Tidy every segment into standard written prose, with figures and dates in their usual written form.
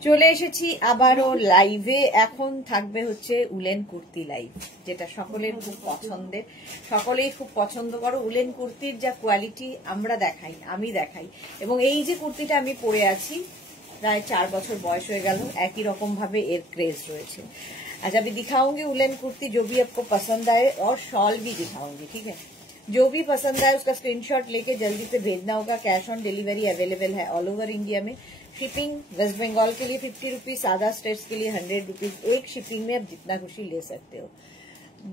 চলে এসেছি আবারও লাইভে। এখন থাকবে হচ্ছে উলেন কুর্তি লাইভ, যেটা সকলের খুব পছন্দের, সকলেই খুব পছন্দ করো। উলেন কুর্তির যা কোয়ালিটি আমরা দেখাই, আমি দেখাই। এবং এই যে কুর্তিটা আমি পরে আছি, প্রায় 4 বছর বয়স হয়ে গেল, একই রকম ভাবে এর क्रेज রয়েছে। आज अभी दिखाऊंगी उलेन कुर्ती, जो भी आपको पसंद आए, और शॉल भी दिखाऊंगी, ठीक है। जो भी पसंद आए उसका स्क्रीनशॉट लेके जल्दी से भेजना होगा। कैश ऑन डिलीवरी अवेलेबल है ऑल ओवर इंडिया में। शिपिंग वेस्ट बंगाल के लिए 50 रुपीज, सादा स्टेट्स के लिए 100 रुपीज। एक शिपिंग में आप जितना खुशी ले सकते हो।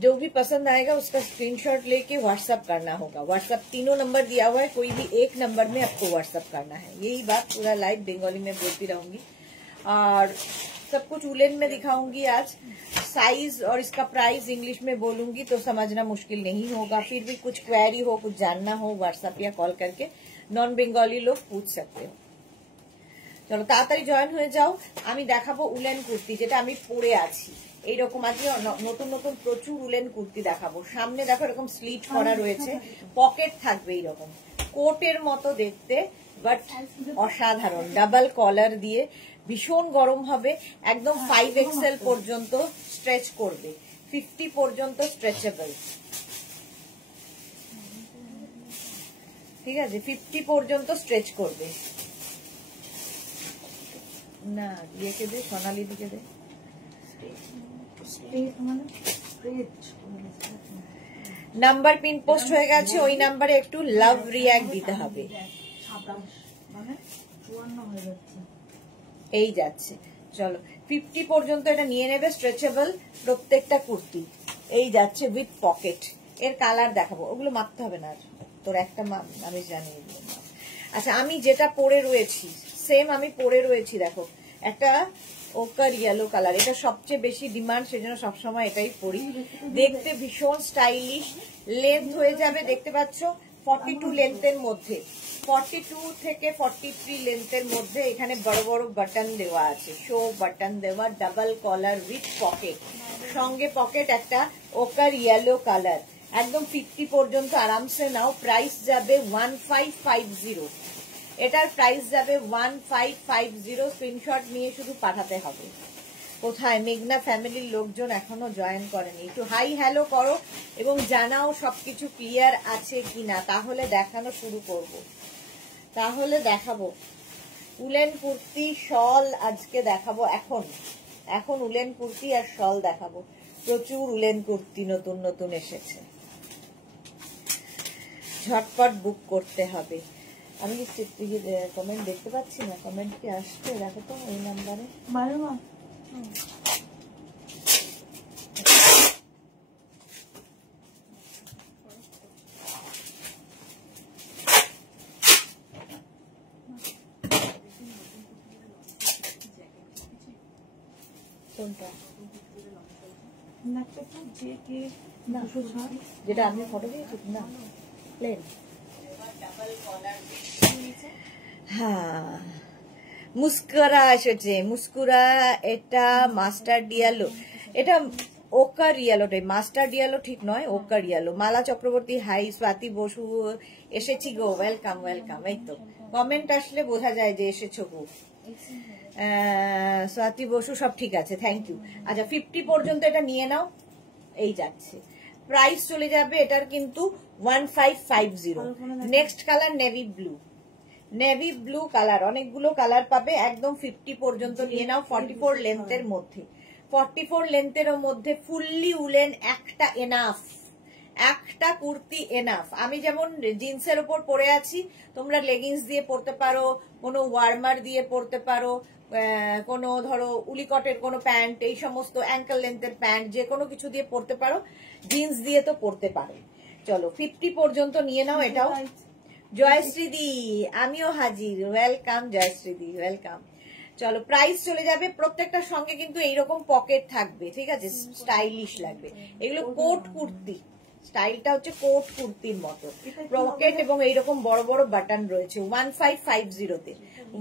जो भी पसंद आएगा उसका स्क्रीनशॉट लेके व्हाट्सअप करना होगा। व्हाट्सअप 3 नंबर दिया हुआ है, कोई भी एक नंबर में आपको व्हाट्सअप करना है। यही बात पूरा लाइव बंगाली में बोलती रहूंगी और सब कुछ उलेन में दिखाऊंगी आज। साइज और इसका प्राइस इंग्लिश में बोलूंगी तो समझना मुश्किल नहीं होगा। फिर भी कुछ क्वेरी हो, कुछ जानना हो, व्हाट्सएप या कॉल करके नॉन बेंगली लोग पूछ सकते हो। চলো তাড়াতাড়ি জয়েন হয়ে যাও। আমি দেখাবো উলেন কুর্তি, যেটা আমি পরে আছি। এইরকম আজকে নতুন নতুন প্রচুর উলেন কুর্তি দেখাবো। সামনে দেখো এরকম স্লিট করা রয়েছে, পকেট থাকবে এইরকম, কোটের মতো দেখতে, বাট অসাধারণ। ডাবল কলার দিয়ে, ভীষণ গরম হবে। একদম 5XL পর্যন্ত স্ট্রেচ করবে, 50 পর্যন্ত স্ট্রেচেবল, ঠিক আছে। 50 পর্যন্ত স্ট্রেচ করবে। না দিয়েকে দে, সোনালি দিকে দে। নাম্বার পিন পোস্ট হয়ে গেছে, ওই নাম্বারে একটু লাভ রিয়াক্ট দিতে হবে। এই যাচ্ছে, চলো 50 পর্যন্ত এটা নিয়ে নেবে, স্ট্রেচেবল প্রত্যেকটা কুর্তি। এই যাচ্ছে উইথ পকেট। এর কালার দেখাবো, ওগুলো মাপতে হবে না, তোর একটা আমি জানি। আচ্ছা, আমি যেটা পরে রয়েছি সেম আমি পরে রয়েছি, দেখো একটা ওকার ইয়েলো কালার, এটা সবচেয়ে বেশি ডিমান্ড, সেজন্য সবসময় এটাই পরি। দেখতে ভীষণ স্টাইলিশ, লেন্থ হয়ে যাবে দেখতে পাচ্ছ 42 লেন্থের মধ্যে, 42 থেকে 43 লেন্থের মধ্যে। এখানে বড় বড় বাটন দেওয়া আছে, শো বাটন দেওয়া, ডাবল কলার উইথ পকেট, সঙ্গে পকেট একটা ওকার ইয়েলো কালার। একদম 50 পর্যন্ত আরামসে নাও। প্রাইস যাবে 1550, এটার প্রাইস যাবে 1550। স্ক্রিনশট নিয়ে শুধু পাঠাতে হবে। কোথায় মেঘনা ফ্যামিলির লোকজন এখনো জয়েন করেনি, একটু হাই হ্যালো করো এবং জানাও সবকিছু ক্লিয়ার আছে কিনা, তাহলে দেখানো শুরু করব। তাহলে দেখাবো উলেন কুর্তি, শল আজকে দেখাবো। এখন উলেন কুর্তি আর শল দেখাবো। প্রচুর উলেন কুর্তি নতুন নতুন এসেছে, ঝটপট বুক করতে হবে। আমি কমেন্ট দেখতে পাচ্ছি না, কমেন্ট কি আসছে দেখো তো এই নাম্বারে। কোনটা? যেটা আমি ফটো দিয়েছি না, প্লেন। হ্যাঁ, মুস্কুরা এসেছে, মুস্কুরা। এটা মাস্টার ডিয়ালো, এটা ওকার ইয়েলোটাই, মাস্টার ডিয়ালো ঠিক নয়, ওকার ইয়েলো। মালা চক্রবর্তী হাই, স্বাতি বসু এসেছি গো, ওয়েলকাম ওয়েলকাম। এই তো কমেন্ট আসলে বোঝা যায় যে এসেছো গো। স্বাতি বসু সব ঠিক আছে, থ্যাংক ইউ। আচ্ছা 50 পর্যন্ত এটা নিয়ে নাও। এই যাচ্ছে, প্রাইস চলে যাবে এটার কিন্তু 1550। Next colour navy blue, navy blue colour, অনেকগুলো কালার পাবে। একদম 50 পর্যন্ত নিয়ে নাও, 44 লেন্থের মধ্যে, 44 লেন্থের মধ্যে ফুললি উলেন। একটা এনাফ, একটা কুর্তি এনাফ। আমি যেমন জিন্সের উপর পরে আছি, তোমরা লেগিংস দিয়ে পরতে পারো, কোনো ওয়ার্মার দিয়ে পরতে পারো, কোনো ধরো উলিকটের কোনো প্যান্ট, এই সমস্ত অ্যাঙ্কেল লেন্থের প্যান্ট, যে কোনো কিছু দিয়ে পরতে পারো, জিন্স দিয়ে তো পরতে পারো। চলো 50 পর্যন্ত নিয়ে নাও এটাও। জয়শ্রীদি আমিও হাজির, ওয়েলকাম জয়শ্রীদি, ওয়েলকাম। চলো প্রাইস চলে যাবে। প্রত্যেকটার সঙ্গে কিন্তু এইরকম পকেট থাকবে, ঠিক আছে, স্টাইলিশ লাগবে। এগুলো কোট কুর্তি, স্টাইলটা হচ্ছে কোট কুর্তির মতো, পকেট এবং এইরকম বড় বড় বাটন রয়েছে। 1550 তে,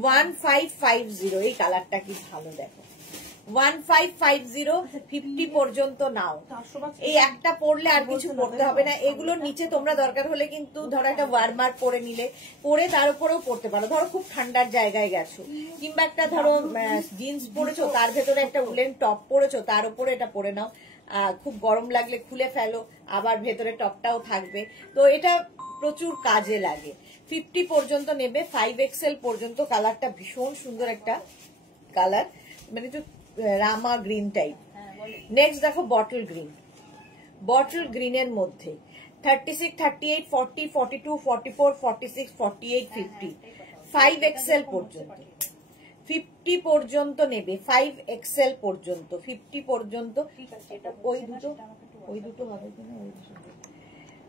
1550। এই কালারটা কি ভালো, দেখো 1550 50 পর্যন্ত নাও। এই একটা পরলে আর কিছু পরতে হবে না। এগুলোর নিচে তোমরা দরকার হলে কিন্তু ধরো একটা ওয়ার্মার পরে নিলে, পরে তার উপরেও পরতে পারো। ধরো খুব ঠান্ডার জায়গায় গেছো, কিংবা একটা ধরো জিন্স পরেছো, তার ভেতরে একটা উলেন টপ পরেছো, তার উপরে এটা পরে নাও। খুব গরম লাগলে খুলে ফেলো, আবার ভেতরে টপটাও থাকবে। তো এটা প্রচুর কাজে লাগে। 50 পর্যন্ত নেবে, 5XL পর্যন্ত। কালারটা ভীষণ সুন্দর একটা কালার, মানে একটু রামা গ্রিন টাইপ। নেক্সট দেখো বটল গ্রিন। বটল গ্রিনের মধ্যে 36, 38, 40, 42, 44, 46, 48, 50, 5XL পর্যন্ত। 50 পর্যন্ত নেবে, 5XL পর্যন্ত, 50 পর্যন্ত। ওই দুটো হবে কিনা,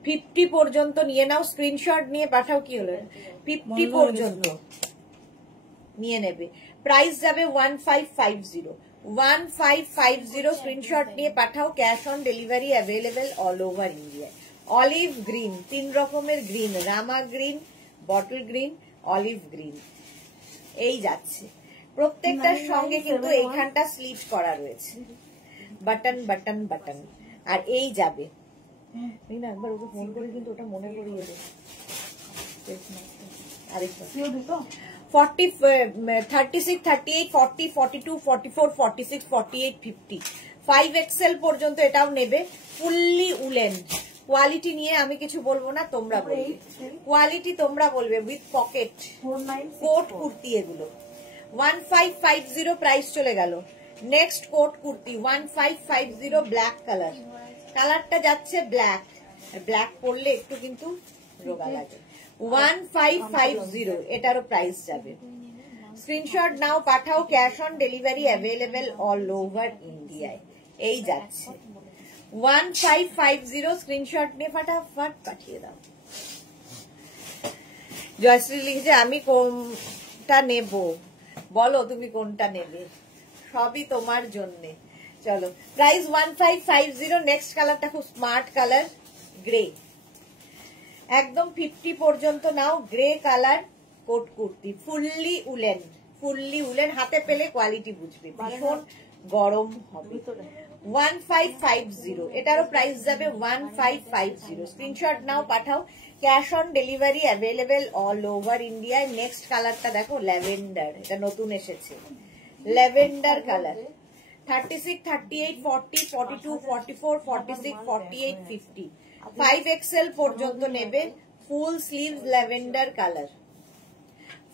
50 পর্যন্ত নিয়ে নাও। স্ক্রিনশট নিয়ে পাঠাও। কি হলো, 50 পর্যন্ত নিয়ে নেবে। প্রাইস যাবে 1550। 1550 স্ক্রিনশট নিয়ে পাঠাও। Cash on delivery available all over India. Olive green, 3 রকমের green, rama green, bottle green, olive green, এই যাচ্ছে। প্রত্যেকটার সঙ্গে কিন্তু এইখানটা স্লিট করা রয়েছে, বাটন বাটন বাটন। আর এই যাবে, একবার ওকে ফোন করে কিন্তু ওটা মনে করিয়ে দেবে। আরেকটা 40, 36, 38, 40, 42, 44, 46, 48, 50, 5XL পর্যন্ত এটাও নেবে। Fully woollen. কোয়ালিটি নিয়ে আমি কিছু বলবো না, তোমরা বলবে। কোয়ালিটি তোমরা বলবে। উইথ পকেট কোট কুর্তি এগুলো। 1550 প্রাইস চলে গেল। Next coat kurti 1550 black colour. কালারটা যাচ্ছে ব্ল্যাক। ব্ল্যাক পরলে একটু কিন্তু রোগা লাগে। 1550 এটারও প্রাইস যাবে। স্ক্রিনশট নাও, পাঠাও। Cash on delivery available all over ইন্ডিয়ায়। এই যাচ্ছে 1550। স্ক্রিনশট নিয়ে ফাটাফাট পাঠিয়ে দাও। জয়শ্রী লিখছে আমি কোনটা নেব, বলো তুমি কোনটা নেবে, সবই তোমার জন্যে। চলো, প্রাইস 1550। নেক্সট কালারটা খুব স্মার্ট কালার, গ্রে। একদম 50 পর্যন্ত নাও। Grey colour coat kurti, fully woollen. Fully woollen, হাতে পেলে কোয়ালিটি বুঝবে, ভীষণ গরম হবে। 1550 এটারও প্রাইস যাবে 1550। স্ক্রিনশট নাও, পাঠাও। Cash on delivery available all over ইন্ডিয়ায়। নেক্সট কালারটা দেখো, ল্যাভেন্ডার। এটা নতুন এসেছে, ল্যাভেন্ডার কালার। 36, 38, 40, 42, 44, 46, 48, 50, 5XL পর্যন্ত নেবে। Full sleeve lavender colour.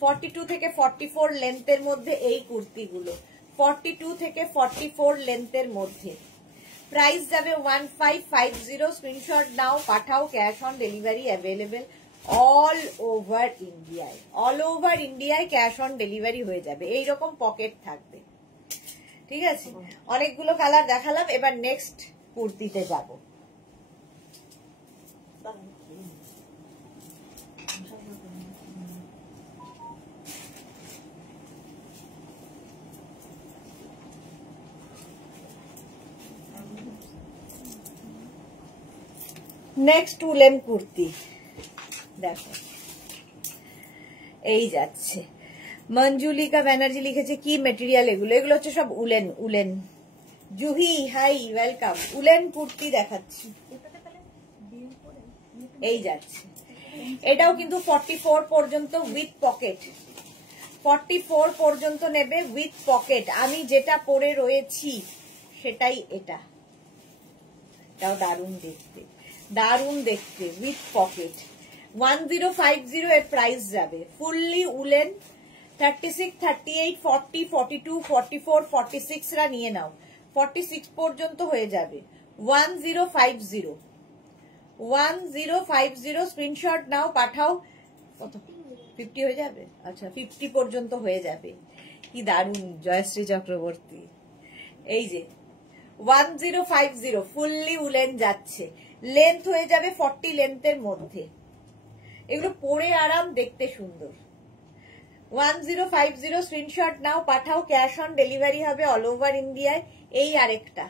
42 থেকে 44 লেন্থের মধ্যে এই কুর্তিগুলো, 42 থেকে 44 লেন্থের মধ্যে। প্রাইস যাবে 1550। স্ক্রিনশট নাও, পাঠাও। Cash on delivery available all over ইন্ডিয়ায়। অল ওভার ইন্ডিয়ায় ক্যাশ অন ডেলিভারি হয়ে যাবে। এইরকম পকেট থাকবে, ঠিক আছে। অনেকগুলো কালার দেখালাম, এবার নেক্সট কুর্তিতে যাব। নেক্সট উলেন কুর্তি দেখো, এই যাচ্ছে। মঞ্জুলিকা ব্যানার্জি লিখেছে কি মেটেরিয়াল এগুলো, এগুলো হচ্ছে সব woollen. Woollen. Juhi hi, welcome. Woollen kurti দেখাচ্ছি, এই যাচ্ছে। এটাও কিন্তু 44 পর্যন্ত উইথ পকেট। 44 পর্যন্ত নেবে উইথ পকেট। আমি যেটা পরে রয়েছি সেটাই এটা। এটাও দারুণ দেখতে, দারুণ দেখতে, উইথ পকেট। 1050 এর প্রাইস যাবে। Fully woollen. 36, 38, 40, 42, 44, 46 রা নিয়ে নাও। 46 পর্যন্ত হয়ে যাবে। 1050। 1050 স্ক্রিনশট নাও, পাঠাও। কত, 50 হয়ে যাবে? আচ্ছা, 50 পর্যন্ত হয়ে যাবে। কি দারুণ, জয়শ্রী চক্রবর্তী। এই যে 1050 ফুললি উলেন যাচ্ছে। লেন্থ হয়ে যাবে 40 লেন্থের মধ্যে। এগুলো পরে আরাম, দেখতে সুন্দর। 1050 স্ক্রিনশট নাও, পাঠাও। ক্যাশ অন ডেলিভারি হবে অল ওভার ইন্ডিয়ায়। এই আরেকটা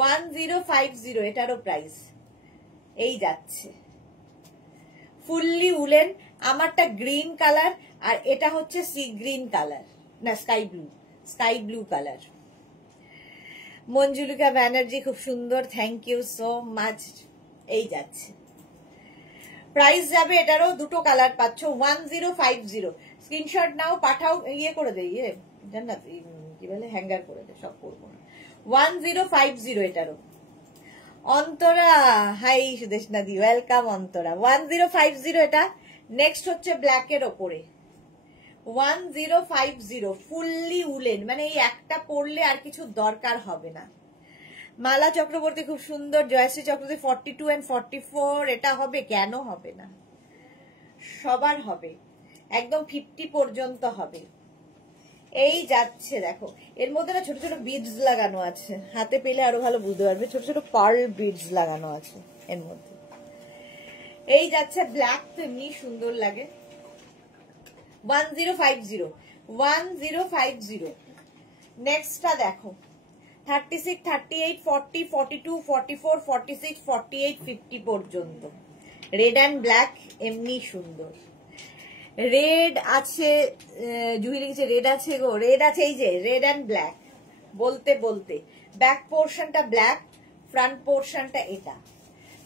1050, এটারও প্রাইস এই যাচ্ছে। Fully woollen. আমারটা গ্রিন কালার, আর এটা হচ্ছে সি গ্রিন কালার, না sky blue, sky blue colour. Manjulika Banerjee খুব সুন্দর, থ্যাংক ইউ সো মাচ। এই যাচ্ছে, প্রাইস যাবে এটারও দুটো কালার পাচ্ছ 1050। স্ক্রিনশট নাও, পাঠাও, ইয়ে করে দে, ইয়ে জান্নাত কি বলে হ্যাঙ্গার করে দে, সব করবো না। 1050 এটারও। অন্তরা, হাই সুদেশনা দি, ওয়েলকাম অন্তরা। 1050 এটা। নেক্সট হচ্ছে ব্ল্যাক এর ওপরে 1050 ফুললি উলেন, মানে এই একটা পরলে আর কিছু দরকার হবে না। মালা চক্রবর্তী খুব সুন্দর, জয়শ্রী চক্রবর্তী 42 and 44, এটা হবে, কেন হবে না, সবার হবে, একদম 50 পর্যন্ত হবে। এই যাচ্ছে দেখো, এর মধ্যে না ছোট ছোট বিডস লাগানো আছে, হাতে পেলে আরো ভালো বুঝতে পারবে, ছোট ছোট পার্ল বিডস লাগানো আছে এর মধ্যে। এই যাচ্ছে ব্ল্যাক, তো এমনি সুন্দর লাগে। 1050 নেক্সটটা দেখো 36, 38, 40, 42, 44, 46, 48, 50 পর্যন্ত। রেড অ্যান্ড ব্ল্যাক এমনি সুন্দর। রেড আছে, জুহি লিখেছে রেড আছে গো, রেড আছে, এই যে রেড অ্যান্ড ব্ল্যাক বলতে বলতে ব্যাক পোর্শনটা ব্ল্যাক, ফ্রন্ট পোর্শনটা এটা।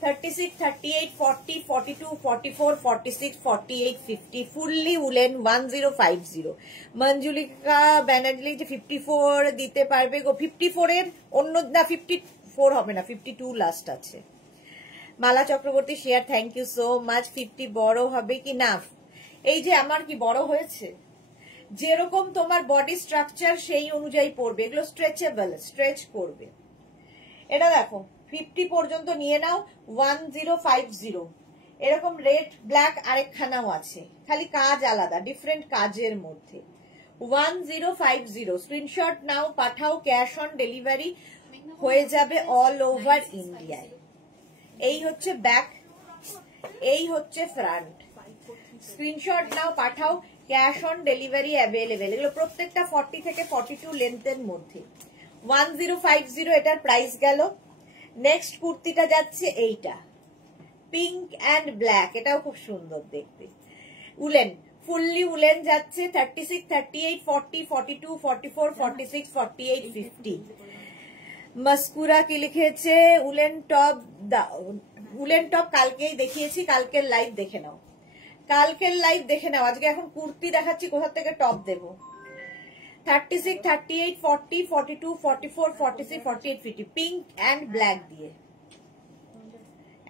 36, 38, 40, 42, 44, 46, 48, 50 ফুললি উলেন 1050। মঞ্জুলিকা ব্যানার্জি লিখছে 54 দিতে পারবে গো। 54 এর অন্য না, 54 হবে না, 52 লাস্ট আছে। Mala Chakraborty share, thank you so much. 50 বড় হবে কি না, এই যে আমার কি বড় হয়েছে, যেরকম তোমার বডি স্ট্রাকচার সেই অনুযায়ী পড়বে, এগুলো স্ট্রেচেবল, স্ট্রেচ করবে। এটা দেখো 50 পর্যন্ত নিয়ে নাও 1050। এরকম রেড ব্ল্যাক আরেকখানাও আছে, খালি কাজ আলাদা, ডিফারেন্ট কাজের মধ্যে। 1050 স্ক্রিনশট নাও, পাঠাও, ক্যাশ অন ডেলিভারি হয়ে যাবে অল ওভার ইন্ডিয়ায়। এই হচ্ছে ব্যাক, এই হচ্ছে ফ্রন্ট। স্ক্রিনশট নাও, পাঠাও, ক্যাশ অন ডেলিভারি অ্যাভেলেবেল। এগুলো প্রত্যেকটা 40 থেকে 42 লেন্থের মধ্যে। 1050 এটার প্রাইস গেল। নেক্সট কুর্তিটা যাচ্ছে এইটা, পিঙ্ক অ্যান্ড ব্ল্যাক, এটাও খুব সুন্দর দেখতে, উলেন, ফুললি উলেন যাচ্ছে। 36, 38, 40, 42, 44, 46, 48, 50। মাস্কুরা কি লিখেছে, উলেন টপ, উলেন টপ কালকেই দেখিয়েছি, কালকের লাইভ দেখে নাও, কালকের লাইভ দেখে নাও। আজকে এখন কুর্তি দেখাচ্ছি, কোথা থেকে টপ দেবো। 36, 38, 40, 42, 44, 46, 48, 50 পিঙ্ক অ্যান্ড ব্ল্যাক দিয়ে,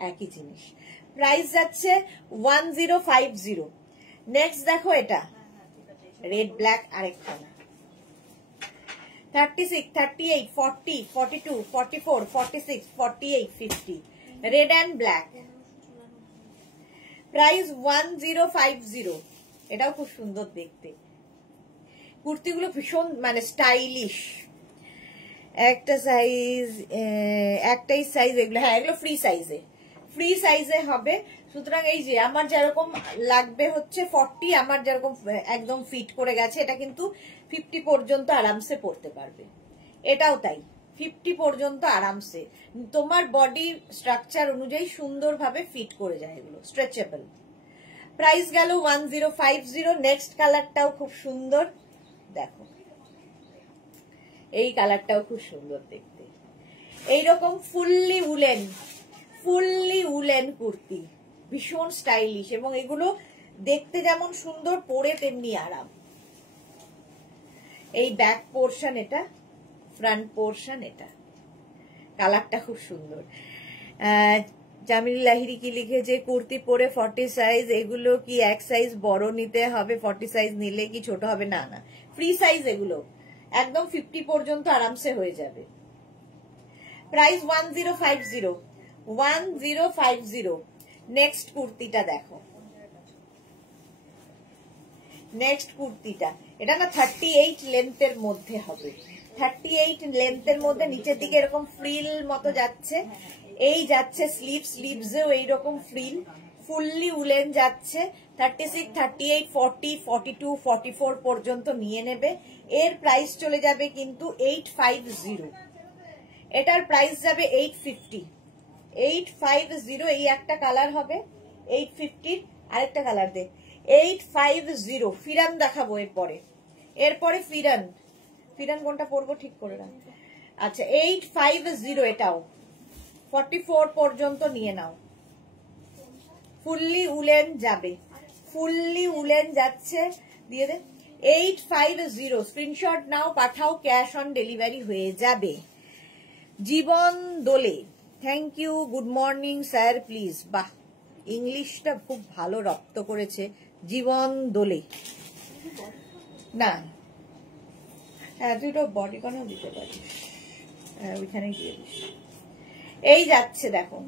একই জিনিস। প্রাইস যাচ্ছে 1050। নেক্সট দেখো এটা রেড ব্ল্যাক আরেকখানা 36, 38, 40, 42, 44, 46, 48, 50 রেড অ্যান্ড ব্ল্যাক। প্রাইস 1050। এটাও খুব সুন্দর দেখতে, কুর্তিগুলো ভীষণ মানে স্টাইলিশ। একটা সাইজ, একটাই সাইজ এগুলো, হ্যাঁ এগুলো ফ্রি সাইজে, ফ্রি সাইজে হবে। সুতরাং এই যে আমার যেরকম লাগবে হচ্ছে 40, আমার যেরকম একদম ফিট করে গেছে, এটা কিন্তু 50 পর্যন্ত আরামসে পরতে পারবে। এটাও তাই, 50 পর্যন্ত আরামসে তোমার বডি স্ট্রাকচার অনুযায়ী সুন্দরভাবে ফিট করে যায়, এগুলো স্ট্রেচেবল। প্রাইস গেল 1050। নেক্সট কালারটাও খুব সুন্দর, দেখো এই কালারটাও খুব সুন্দর দেখতে। এইরকম fully woollen, fully woollen kurti, ভীষণ স্টাইলিশ, এবং এগুলো দেখতে যেমন সুন্দর, পরে তেমনি আরাম। এই ব্যাক পোর্শন এটা, ফ্রন্ট পোর্শন এটা, কালারটা খুব সুন্দর। জামিল লাহিরি কি লিখেছে, কুর্তি পরে 40 সাইজ, এগুলো কি এক সাইজ বড় নিতে হবে? 40 সাইজ নিলে কি ছোট হবে? না না, ফ্রি সাইজ এগুলো, একদম 50 পর্যন্ত আরামসে হয়ে যাবে। প্রাইস 1050, 1050। নেক্সট কুর্তিটা দেখো, নেক্সট কুর্তিটা, এটা না 38 লেন্থের মধ্যে হবে, 38 লেন্থের মধ্যে নিচের দিকে এরকম ফ্রিল মতো যাচ্ছে, এই যাচ্ছে স্লিভ, স্লিভসেও এইরকম ফ্রিল, ফুললি উলেন যাচ্ছে। 36, 38, 40, 42, 44 পর্যন্ত নিয়ে নেবে। এর প্রাইস চলে যাবে কিন্তু 850, এটার প্রাইস যাবে 850, 850। এই একটা কালার হবে 850, আরেকটা কালার দে 850। ফিরান দেখাবো এরপরে, এরপরে ফিরান, ফিরান কোনটা পরবো ঠিক করে না। আচ্ছা 850 এটাও 44 পর্যন্ত নিয়ে নাও। ফুললি উলেন যাবে, ফুললি উলেন যাচ্ছে, দিয়ে দে। 850 স্ক্রিনশট নাও, পাঠাও, ক্যাশ অন ডেলিভারি হয়ে যাবে। Jiban Dole, thank you, good morning sir please. বাহ, ইংলিশটা খুব ভালো রপ্ত করেছে। জীবন দোলে না, হ্যাঁ তুই তো বডিকনেও দিতে পারিস, হ্যাঁ ওইখানে গিয়ে দিস। এই যাচ্ছে দেখো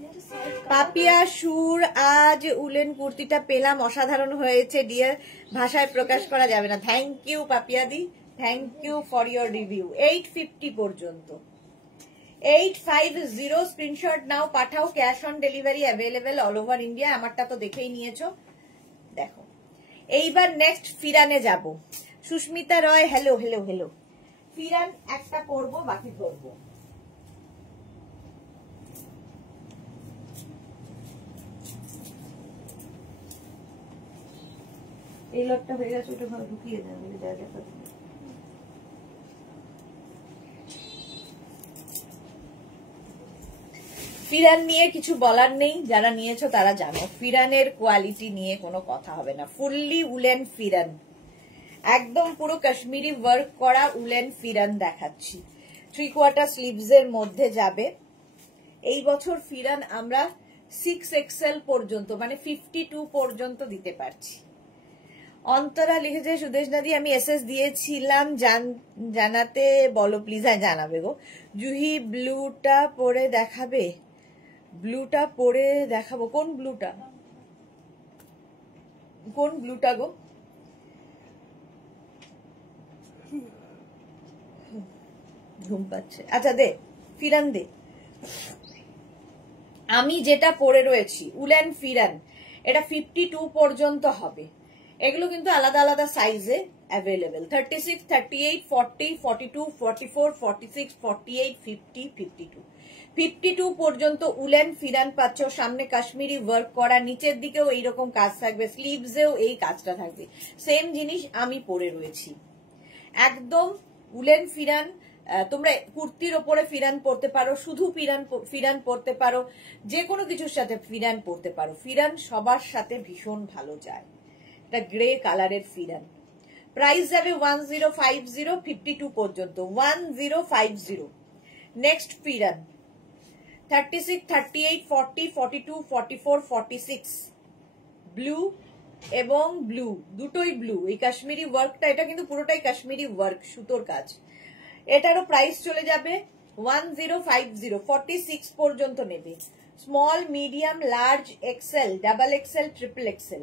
পাপিয়া সুর, আজ উলেন কুর্তিটা পেলাম, অসাধারণ হয়েছে ডিয়ার, ভাষায় প্রকাশ করা যাবে না। Thank you Papiya di, thank you for your review. 850 পর্যন্ত, 850 স্ক্রিনশট নাও, পাঠাও, cash on delivery available all over India. আমারটা তো দেখেই নিয়েছো, দেখো। এইবার নেক্সট ফিরানে যাব। Susmita Roy, hello hello hello. Pheran একটা করবো, বাকি করবো। এই লটটা হয়ে গেছে, ওটা ভালো ঢুকিয়ে দেন জায়গাটা। ফিরান নিয়ে কিছু বলার নেই, যারা নিয়েছো তারা জানো। ফিরানের কোয়ালিটি নিয়ে কোনো কথা হবে না। ফুললি উলেন ফিরান, একদম পুরো কাশ্মীরি ওয়ার্ক করা উলেন ফিরান দেখাচ্ছি। 3/4 স্লিভস এর মধ্যে যাবে। এই বছর ফিরান আমরা 6XL পর্যন্ত, মানে 52 পর্যন্ত দিতে পারছি। অন্তরা লিখেছে, সুদেশ দাদি আমি এসএস দিয়েছিলাম, জানাতে বলো প্লিজ। হ্যাঁ জানাবে গো। জুহি ব্লুটা পরে দেখাবে, ব্লুটা পরে দেখাবো। কোন ব্লুটা, কোন ব্লুটা গো? ঘুম পাচ্ছে, আচ্ছা দে ফিরান দে। আমি যেটা পরে রয়েছি উলেন ফিরান, এটা 52 পর্যন্ত হবে। এগুলো কিন্তু আলাদা আলাদা সাইজে অ্যাভেলেবেল। 36, 38, 40, 42, 44, 46, 48, 50, 52। 52 পর্যন্ত উলেন ফিরান পাচ্ছ। সামনে কাশ্মীরি ওয়ার্ক করা, নিচের দিকেও এইরকম কাজ থাকবে, স্লিভসেও এই কাজটা থাকবে। সেম জিনিস আমি পরে রয়েছি, একদম উলেন ফিরান। তোমরা কুর্তির ওপরে ফিরান পরতে পারো, শুধু ফিরান পরতে পারো, যে কোনো কিছুর সাথে ফিরান পরতে পারো। ফিরান সবার সাথে ভীষণ ভালো যায়। এটা গ্রে কালারের ফিরান। প্রাইস যাবে 1050, 52 পর্যন্ত 1050। নেক্সট ফিরান 36, 38, 40, 42, 44, 46 ব্লু এবং ব্লু, দুটোই ব্লু। এই কাশ্মীরি ওয়ার্কটা, এটা কিন্তু পুরোটাই কাশ্মীরি ওয়ার্ক, সুতোর কাজ। এটারও প্রাইস চলে যাবে 1050, 46 পর্যন্ত নেবে। Small, medium, large, XL, double XL, triple XL,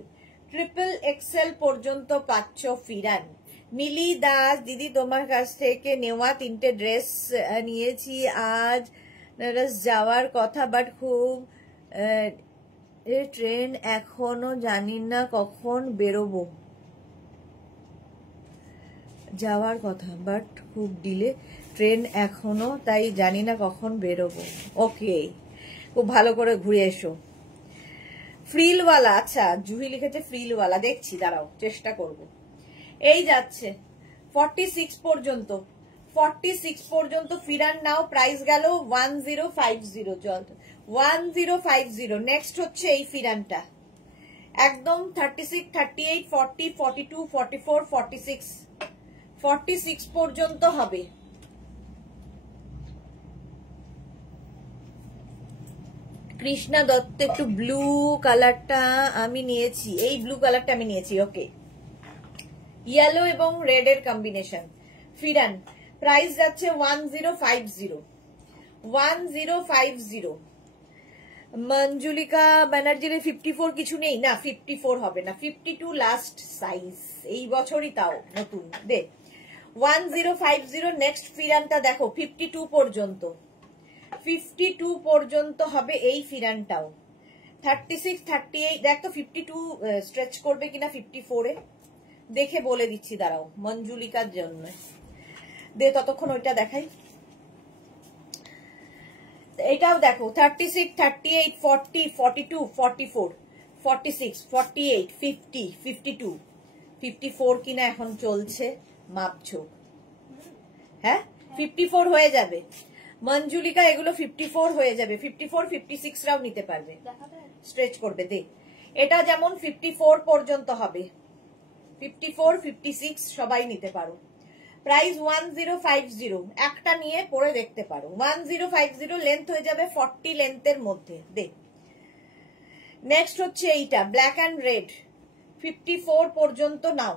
triple XL পর্যন্ত পাচ্ছ ফিরান। মিলি দাস দিদি, তোমার কাছ থেকে নেওয়া 3টে ড্রেস নিয়েছি, আজ যাওয়ার কথা, বাট খুব ট্রেন, এখনো জানি না কখন বেরোবো। যাওয়ার কথা বাট খুব ডিলে, ট্রেন এখনো, তাই জানি না কখন বেরোবো। ওকে, খুব ভালো করে ঘুরে এসো। ফ্রিলওয়ালা, আচ্ছা জুহি লিখেছে ফ্রিলওয়ালা, দেখছি দাঁড়াও, চেষ্টা করব। এই যাচ্ছে 46 পর্যন্ত, 46 পর্যন্ত ফিরান নাও। প্রাইস গেল 1050, জল 1050। নেক্সট হচ্ছে এই ফিরানটা, একদম 36, 38, 40, 42, 44, 46, 46 পর্যন্ত হবে। কৃষ্ণা দত্ত, একটু ব্লু কালারটা আমি নিয়েছি, এই ব্লু কালারটা আমি নিয়েছি। ওকে, ইয়েলো এবং রেড এর কম্বিনেশন ফিরান। প্রাইস যাচ্ছে 1050, 1050। মঞ্জুলিকা ব্যানার্জির 54 কিছু নেই না, 54 হবে না, 52 লাস্ট সাইজ এই বছরই, তাও নতুন দে। 1050। নেক্সট ফিরানটা দেখো 52 পর্যন্ত, 52 পর্যন্ত হবে এই ফিরানটাও। 36, 38, দেখ তো 52 স্ট্রেচ করবে কিনা 54-এ, দেখে বলে দিচ্ছি, দাঁড়াও মঞ্জুলিকার জন্য দে, ততক্ষণ ওইটা দেখাই। এটাও দেখো 36, 38, 40, 42, 44, 46, 48, 50, 52, 54 কিনা এখন চলছে মাপছো। হ্যাঁ 54 হয়ে যাবে। মঞ্জুলিকা এগুলো 54 হয়ে যাবে, 54 56 রাও নিতে পারবে, স্ট্রেচ করবে। দেখ এটা যেমন 54 পর্যন্ত হবে, 54 56 সবাই নিতে পারো। প্রাইস 1050, একটা নিয়ে পরে দেখতে পারো। 1050 লেন্থ হয়ে যাবে 40 লেন্থের মধ্যে। দেখ নেক্সট হচ্ছে এইটা ব্ল্যাক অ্যান্ড রেড, 54 পর্যন্ত নাও।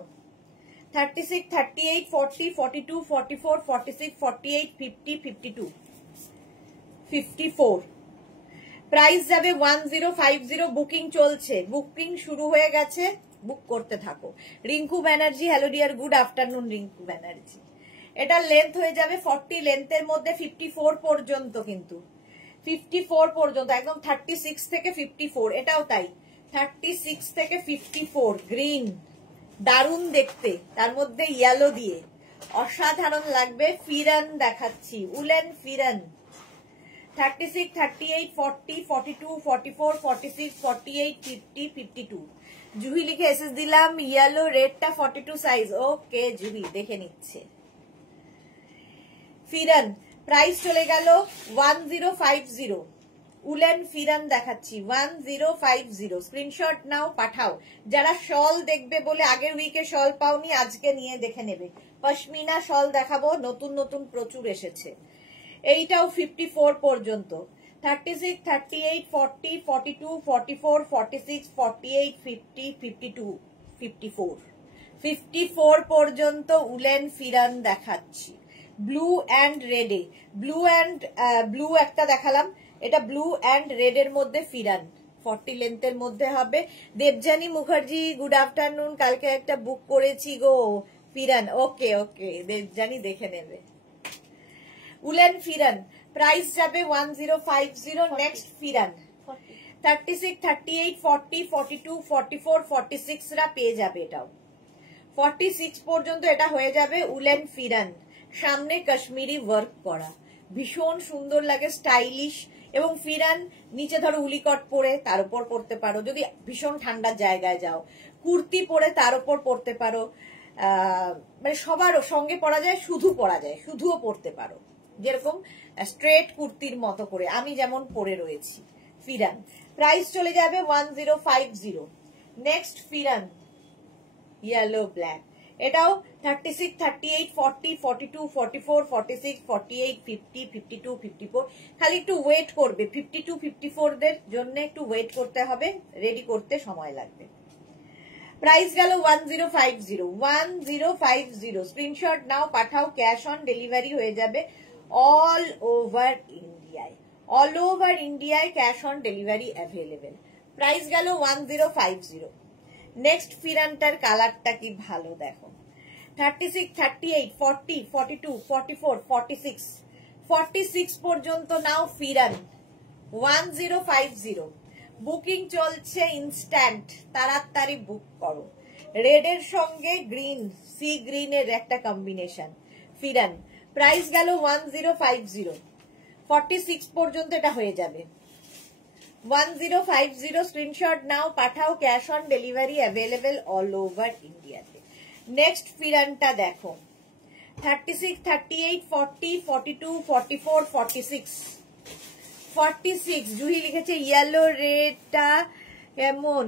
36 38 40 42 44 46 48 50 52 54। প্রাইস যাবে 1050। বুকিং চলছে, বুকিং শুরু হয়ে গেছে, বুক করতে থাকো। Rinku Banerjee, hello dear, good afternoon Rinku Banerjee. এটা লেন্থ হয়ে যাবে 40 লেন্থের মধ্যে 54 পর্যন্ত, কিন্তু 54 পর্যন্ত একদম 36 থেকে 54, এটাও তাই 36 থেকে 54। গ্রিন দারুণ দেখতে, তার মধ্যে ইয়েলো দিয়ে অসাধারণ লাগবে। ফিরান দেখাচ্ছি, উলেন ফিরান 36 38 40 42 44 46 48 50 52। জুহি লিখে এসএস দিলাম, ইয়েলো রেডটা 42 সাইজ। ওকে জুহি দেখে নিচ্ছে। ফিরান প্রাইস চলে গেল 1050। উলেন ফিরান দেখাচ্ছি 1050। স্ক্রিনশট নাও, পাঠাও। যারা শল দেখবে বলে আগের উইকে শল পাওনি, আজকে নিয়ে দেখে নেবে। পশমিনা শল দেখাবো, নতুন নতুন প্রচুর এসেছে। এইটাও 54 পর্যন্ত, 36 38 40 42 44 46 48 50 52 54 54 পর্যন্ত উলেন ফিরান দেখাচ্ছি। ব্লু অ্যান্ড রেডে, ব্লু একটা দেখালাম, এটা ব্লু অ্যান্ড রেড এর মধ্যে ফিরান 40 লেন্থের মধ্যে হবে। Debjani Mukherjee, good afternoon. কালকে একটা বুক করেছি গো ফিরান। ওকে ওকে দেবজানী দেখে নেবে। উলেন ফিরান প্রাইস যাবে 1050। নেক্সট ফিরান 36 38 40 42 44 46 রা পেয়ে যাবে, এটাও 46 পর্যন্ত এটা হয়ে যাবে। উলেন ফিরান, সামনে কাশ্মীরি ওয়ার্ক করা, ভীষণ সুন্দর লাগে, স্টাইলিশ। এবং ফিরান নিচে ধরো উলিকট পরে তার উপর পরতে পারো, যদি ভীষণ ঠান্ডার জায়গায় যাও। কুর্তি পরে তার উপর পরতে পারো, মানে সবার সঙ্গে পরা যায়, শুধু পরা যায়, শুধুও পরতে পারো, যেরকম স্ট্রেট কুর্তির মতো করে আমি যেমন পরে রয়েছি। ফিরান প্রাইস চলে যাবে 1050। নেক্সট ফিরান ইয়েলো ব্ল্যাক, এটাও 36 38 40 42 44 46 48 50 52 54। খালি একটু ওয়েট করবে, 52 54 দের জন্য একটু ওয়েট করতে হবে, রেডি করতে সময় লাগবে। প্রাইস গেল 1050। 1050 স্ক্রিনশট নাও, পাঠাও। ক্যাশ অন ডেলিভারি হয়ে যাবে অল ওভার ইন্ডিয়ায়, অল ওভার ইন্ডিয়ায় cash on delivery available. Price গেল 1050। নেক্সট ফিরানটার কালারটা কি ভালো দেখো, 36 38 40 42 44 46 46 পর্যন্ত নাও ফিরান 1050। বুকিং চলছে ইনস্ট্যান্ট, তাড়াতাড়ি বুক করো। রেড এর সঙ্গে গ্রিন, সি গ্রিন এর একটা কম্বিনেশন ফিরান। প্রাইস গেল 1050। 46 পর্যন্ত এটা হয়ে যাবে। 1050 স্ক্রিনশট নাও, পাঠাও। Cash on delivery available all over ইন্ডিয়াতে। নেক্সট ফিরানটা দেখো, 36 38 40 42 44 46 46। জুহি লিখেছে ইয়েলো রেডটা কেমন,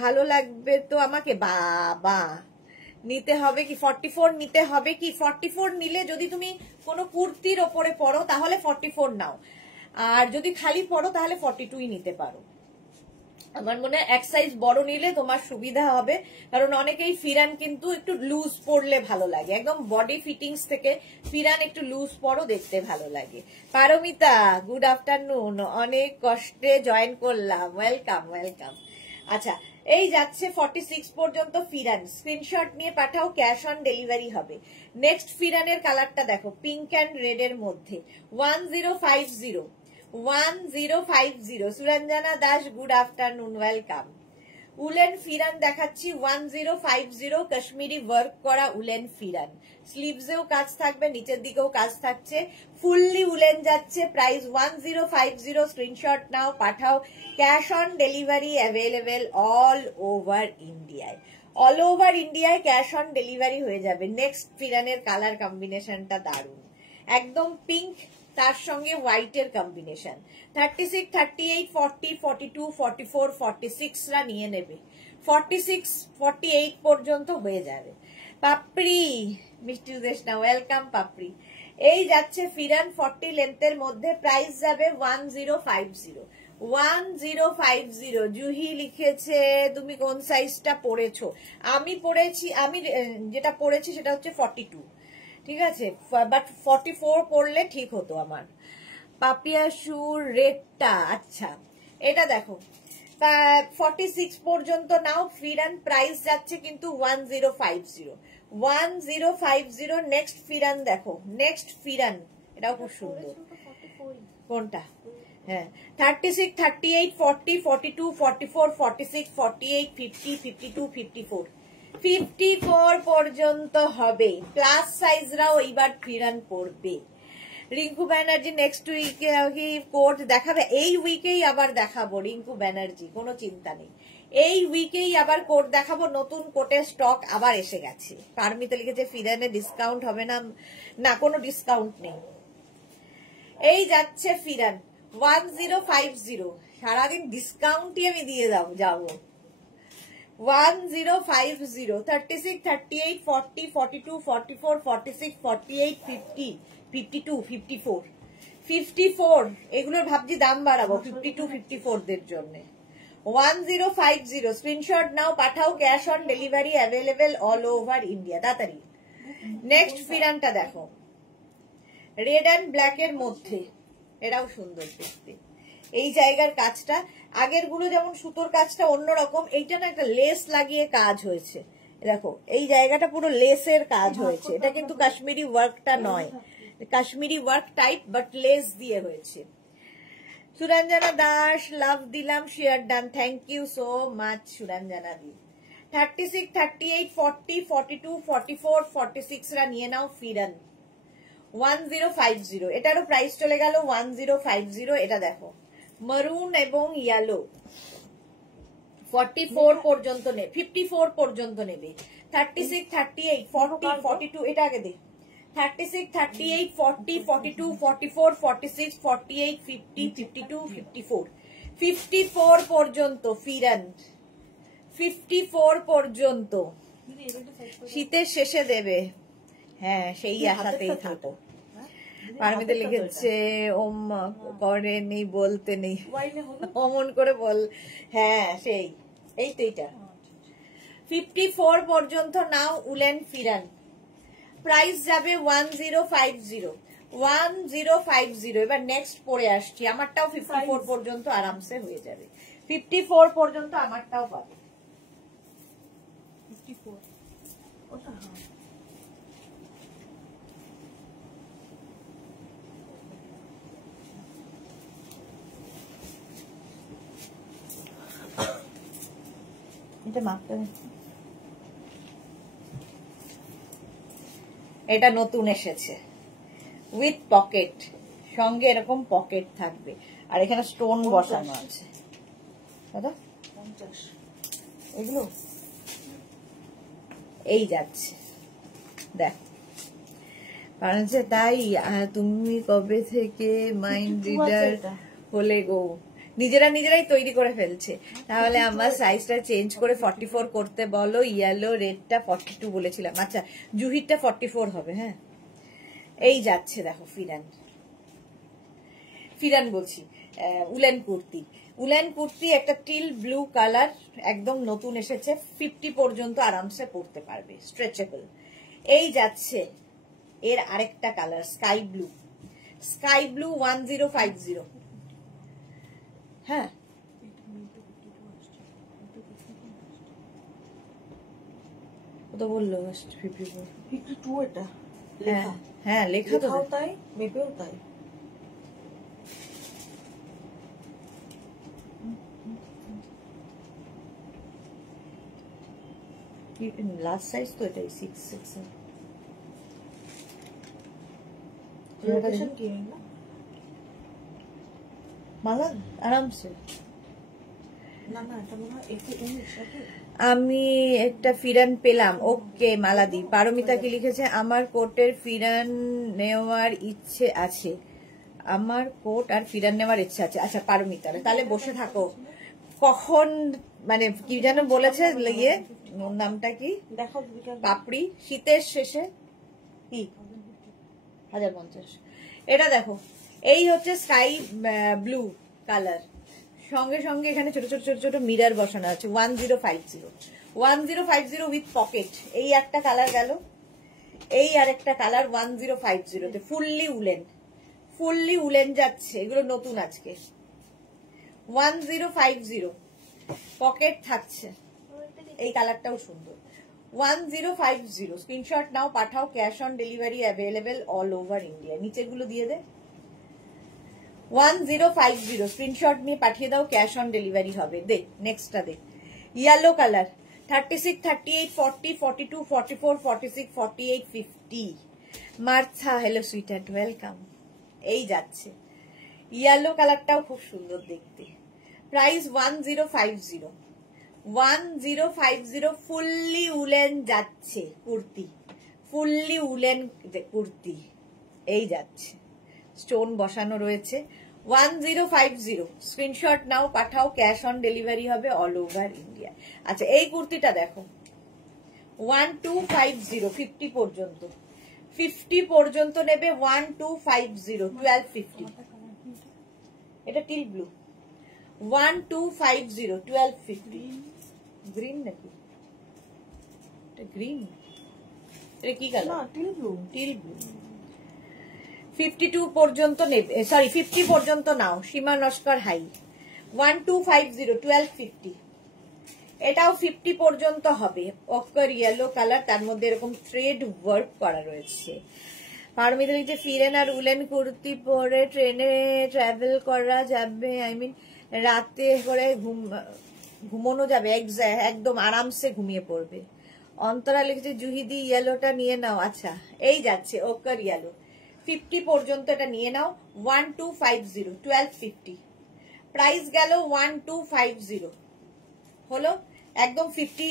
ভালো লাগবে তো আমাকে। বাবা নিতে হবে কি 44 নিতে হবে কি? 44 নিলে যদি তুমি কোনো কুর্তির ওপরে পরো তাহলে 44 নাও, আর যদি খালি পরো তাহলে 42 নিতে পারো। আমার মনে হয় এক সাইজ বড় নিলে তোমার সুবিধা হবে, কারণ অনেকেই ফিরান কিন্তু একটু লুজ পরলে ভালো লাগে, একদম বডি ফিটিংস থেকে ফিরান একটু লুজ পরো, দেখতে ভালো লাগে। পারমিতা গুড আফটারনুন, অনেক কষ্টে জয়েন করলাম, ওয়েলকাম ওয়েলকাম। আচ্ছা এই যাচ্ছে 46 পর্যন্ত ফিরান, স্ক্রিনশট নিয়ে পাঠাও, ক্যাশ অন ডেলিভারি হবে। নেক্সট ফিরানের কালারটা দেখো, পিঙ্ক অ্যান্ড রেড এর মধ্যে 1050। 1050 Suranjana Das good afternoon, welcome. Woollen pheran দেখাচ্ছি 1050, কাশ্মীরি ওয়ার্ক করা উলেন ফিরান, স্লিভসেও কাজ থাকবে, নিচের দিকেও কাজ থাকছে, ফুললি উলেন যাচ্ছে। প্রাইস 1050, স্ক্রিনশট নাও, পাঠাও। Cash on delivery available all over ইন্ডিয়ায়, অল ওভার ইন্ডিয়ায় ক্যাশ অন ডেলিভারি হয়ে যাবে। নেক্সট ফিরানের কালার কম্বিনেশনটা দারুণ, একদম পিঙ্ক, তার সঙ্গে হোয়াইটের কম্বিনেশন। 36, 38, 40, 42, 44, 46 রা নিয়ে নেবে। 46, 48 পর্যন্ত হয়ে যাবে। পাপড়ি মিষ্টি উদেশ না, ওয়েলকাম পাপড়ি। এই যাচ্ছে ফিরান 40 লেন্থের মধ্যে, প্রাইস যাবে 1050। 1050। জুহি লিখেছে তুমি কোন সাইজটা পরেছো? আমি পরেছি, আমি যেটা পরেছি সেটা হচ্ছে 42, ঠিক আছে, বাট 44 পরলে ঠিক হতো আমার। পাপিয়া শুর রেডটা, আচ্ছা এটা দেখো 46 পর্যন্ত নাও ফিরান, প্রাইস যাচ্ছে কিন্তু 1050। 1050 নেক্সট ফিরান দেখো, নেক্সট ফিরান এটাও খুব সুন্দর। কোনটা? হ্যাঁ 36, 38, 40, 42, 44, 46, 48, 50, 52, 54, 54 পর্যন্ত হবে। প্লাস সাইজরাও এইবার ফিরান পড়বে। রিঙ্কু ব্যানার্জি নেক্সট উইকে কোট দেখাবে, এই উইকেই আবার দেখাবো রিঙ্কু ব্যানার্জি, কোনো চিন্তা নেই, এই উইকেই আবার কোট দেখাবো। নতুন কোটের স্টক আবার এসে গেছে। পারমিতা লিখেছে ফিরানে ডিসকাউন্ট হবে না, না কোনো ডিসকাউন্ট নেই। এই যাচ্ছে ফিরান 1050, সারাদিন ডিসকাউন্টই আমি দিয়ে যাবো। 1050, 36, 38, 40, 42, 44, 46, 48, 50, 52, 54, 54 এগুলোর ভাবছি দাম বাড়াবো 52, 54 দের জন্য। 1050 স্ক্রিনশট নাও, পাঠাও, cash on delivery available all over India. তাড়াতাড়ি নেক্সট ফিরানটা দেখো, রেড অ্যান্ড ব্ল্যাক এর মধ্যে, এটাও সুন্দর দেখতে। এই জায়গার কাজটা, আগের গুলো যেমন সুতোর কাজটা অন্যরকম, এইটা না একটা লেস লাগিয়ে কাজ হয়েছে। দেখো এই জায়গাটা পুরো লেসের কাজ হয়েছে, এটা কিন্তু কাশ্মীরি ওয়ার্কটা নয়, Kashmiri work type but lace দিয়ে হয়েছে। সুরঞ্জনা দাস লাভ দিলাম, share done, thank you so much Suranjana di. 36, 38, 40, 42, 44, 46 রা নিয়ে নাও ফিরান 1050। এটারও প্রাইস চলে গেল 1050। এটা দেখো মারুন এবং ইয়েলো, 44 পর্যন্ত নেবে, 54 পর্যন্ত নেবে। 36, 38, 40, 42 এটা আগে দে। 36, 38, 40, 42, 44, 46, 48, 50, 52, 54, 54 পর্যন্ত ফিরান, 54 পর্যন্ত শীতের শেষে দেবে। হ্যাঁ সেই আশাতেই থাকো। পারমিতে লিখেছে ওম করে নেই বলতে নেই, অমন করে বল। হ্যাঁ সেই, এই তো এইটা 54 পর্যন্ত নাও উলেন ফিরান, প্রাইস যাবে 1050। 1050। এবার নেক্সট পরে আসছি, আমারটাও 54 পর্যন্ত আরামসে হয়ে যাবে। 54 পর্যন্ত আমারটাও পাবে। 54 ওটা এটা মাপতে, এটা নতুন এসেছে উইথ পকেট, সঙ্গে এরকম পকেট থাকবে, আর এখানে স্টোন বসানো আছে। দাদা 50 এগুলো এই যাচ্ছে দেখ, কারণ তাই তুমি কবে থেকে মাইন্ড রিডার হলে গো? নিজেরাই তৈরি করে ফেলছে। তাহলে আমার সাইজটা চেঞ্জ করে 44 করতে বলো। ইয়েলো রেডটা 42 বলেছিলাম, আচ্ছা জুহিরটা 44 হবে। হ্যাঁ এই যাচ্ছে দেখো ফিরান বলছি উলেন কুর্তি। উলেন কুর্তি একটা টিল ব্লু কালার, একদম নতুন এসেছে, 50 পর্যন্ত আরামসে পরতে পারবে, স্ট্রেচেবল। এই যাচ্ছে এর আরেকটা কালার স্কাই ব্লু, 1050। হ্যাঁ কত বললো 52 এটা? হ্যাঁ লেখা তো তাই, মেপেও তাই। লাস্ট সাইজ তো এটাই 6 মালা আরামসে। না এটা মনে হয় আমি একটা ফিরান পেলাম। ওকে মালাদি। পারমিতা কি লিখেছে, আমার কোটের ফিরান নেওয়ার ইচ্ছে আছে। আমার কোট আর ফিরান নেওয়ার ইচ্ছে আছে। আচ্ছা পারমিতা, তাহলে বসে থাকো। কখন মানে কি যেন বলেছে ইয়ে, নামটা কি, পাপড়ি, শীতের শেষে কি 1050। এটা দেখো, এই হচ্ছে স্কাই ব্লু কালার, সঙ্গে সঙ্গে এখানে ছোট ছোট ছোট ছোট মিরর বসানো আছে। 1050 উইথ পকেট। এই একটা কালার গেল, এই আর একটা কালার 1050 ফুললি উলেন যাচ্ছে। এগুলো নতুন আজকে। 1050 পকেট থাকছে। এই কালারটাও সুন্দর। 1050 স্ক্রিনশট নাও, পাঠাও। Cash on delivery available all over India. নিচেগুলো দিয়ে দে। 1050 স্ক্রিনশট নিয়ে পাঠিয়ে দাও, ক্যাশ অন ডেলিভারি হবে। দে নেক্সটটা দে। Yellow colour 36, 38, 40, 42, 44, 46, 48, 50। Martha, hello sweetheart, welcome. এই যাচ্ছে। ইয়েলো কালারটাও খুব সুন্দর দেখতে। প্রাইস 1050। 1050 ফুললি উলেন যাচ্ছে কুর্তি, ফুললি উলেন কুর্তি। এই যাচ্ছে, স্টোন বসানো রয়েছে। 1050 স্ক্রিনশট নাও, পাঠাও। ক্যাশ অন ডেলিভারি হবে অল ওভার ইন্ডিয়া। আচ্ছা এই কুর্তিটা দেখো, 1250 50 পর্যন্ত, 50 পর্যন্ত নেবে। 1250 1250। এটা টিল ব্লু। 1250 1250। গ্রিন নাকি এটা? গ্রিন, এটা কি কালার? Teal blue. 52 পর্যন্ত নেবে, সরি 50 পর্যন্ত নাও। সীমা নস্কর হাই। 1250 1250। এটাও 50 পর্যন্ত হবে। অফকার ইয়েলো কালার, তার মধ্যে এরকম থ্রেড ওয়ার্ক করা রয়েছে। পারমিতা লিখছে, ফিরেন আর উলেন কুর্তি পরে ট্রেনে ট্রাভেল করা যাবে, আই মিন রাতে করে ঘুমানো যাবে, একদম আরামসে ঘুমিয়ে পড়বে। অন্তরা লিখছে, জুহিদি ইয়েলোটা নিয়ে নাও। আচ্ছা এই যাচ্ছে ওকার ইয়েলো, 50 পর্যন্ত এটা নিয়ে নাও। 1250 1250। প্রাইস গেল 1250 হলো, একদম 50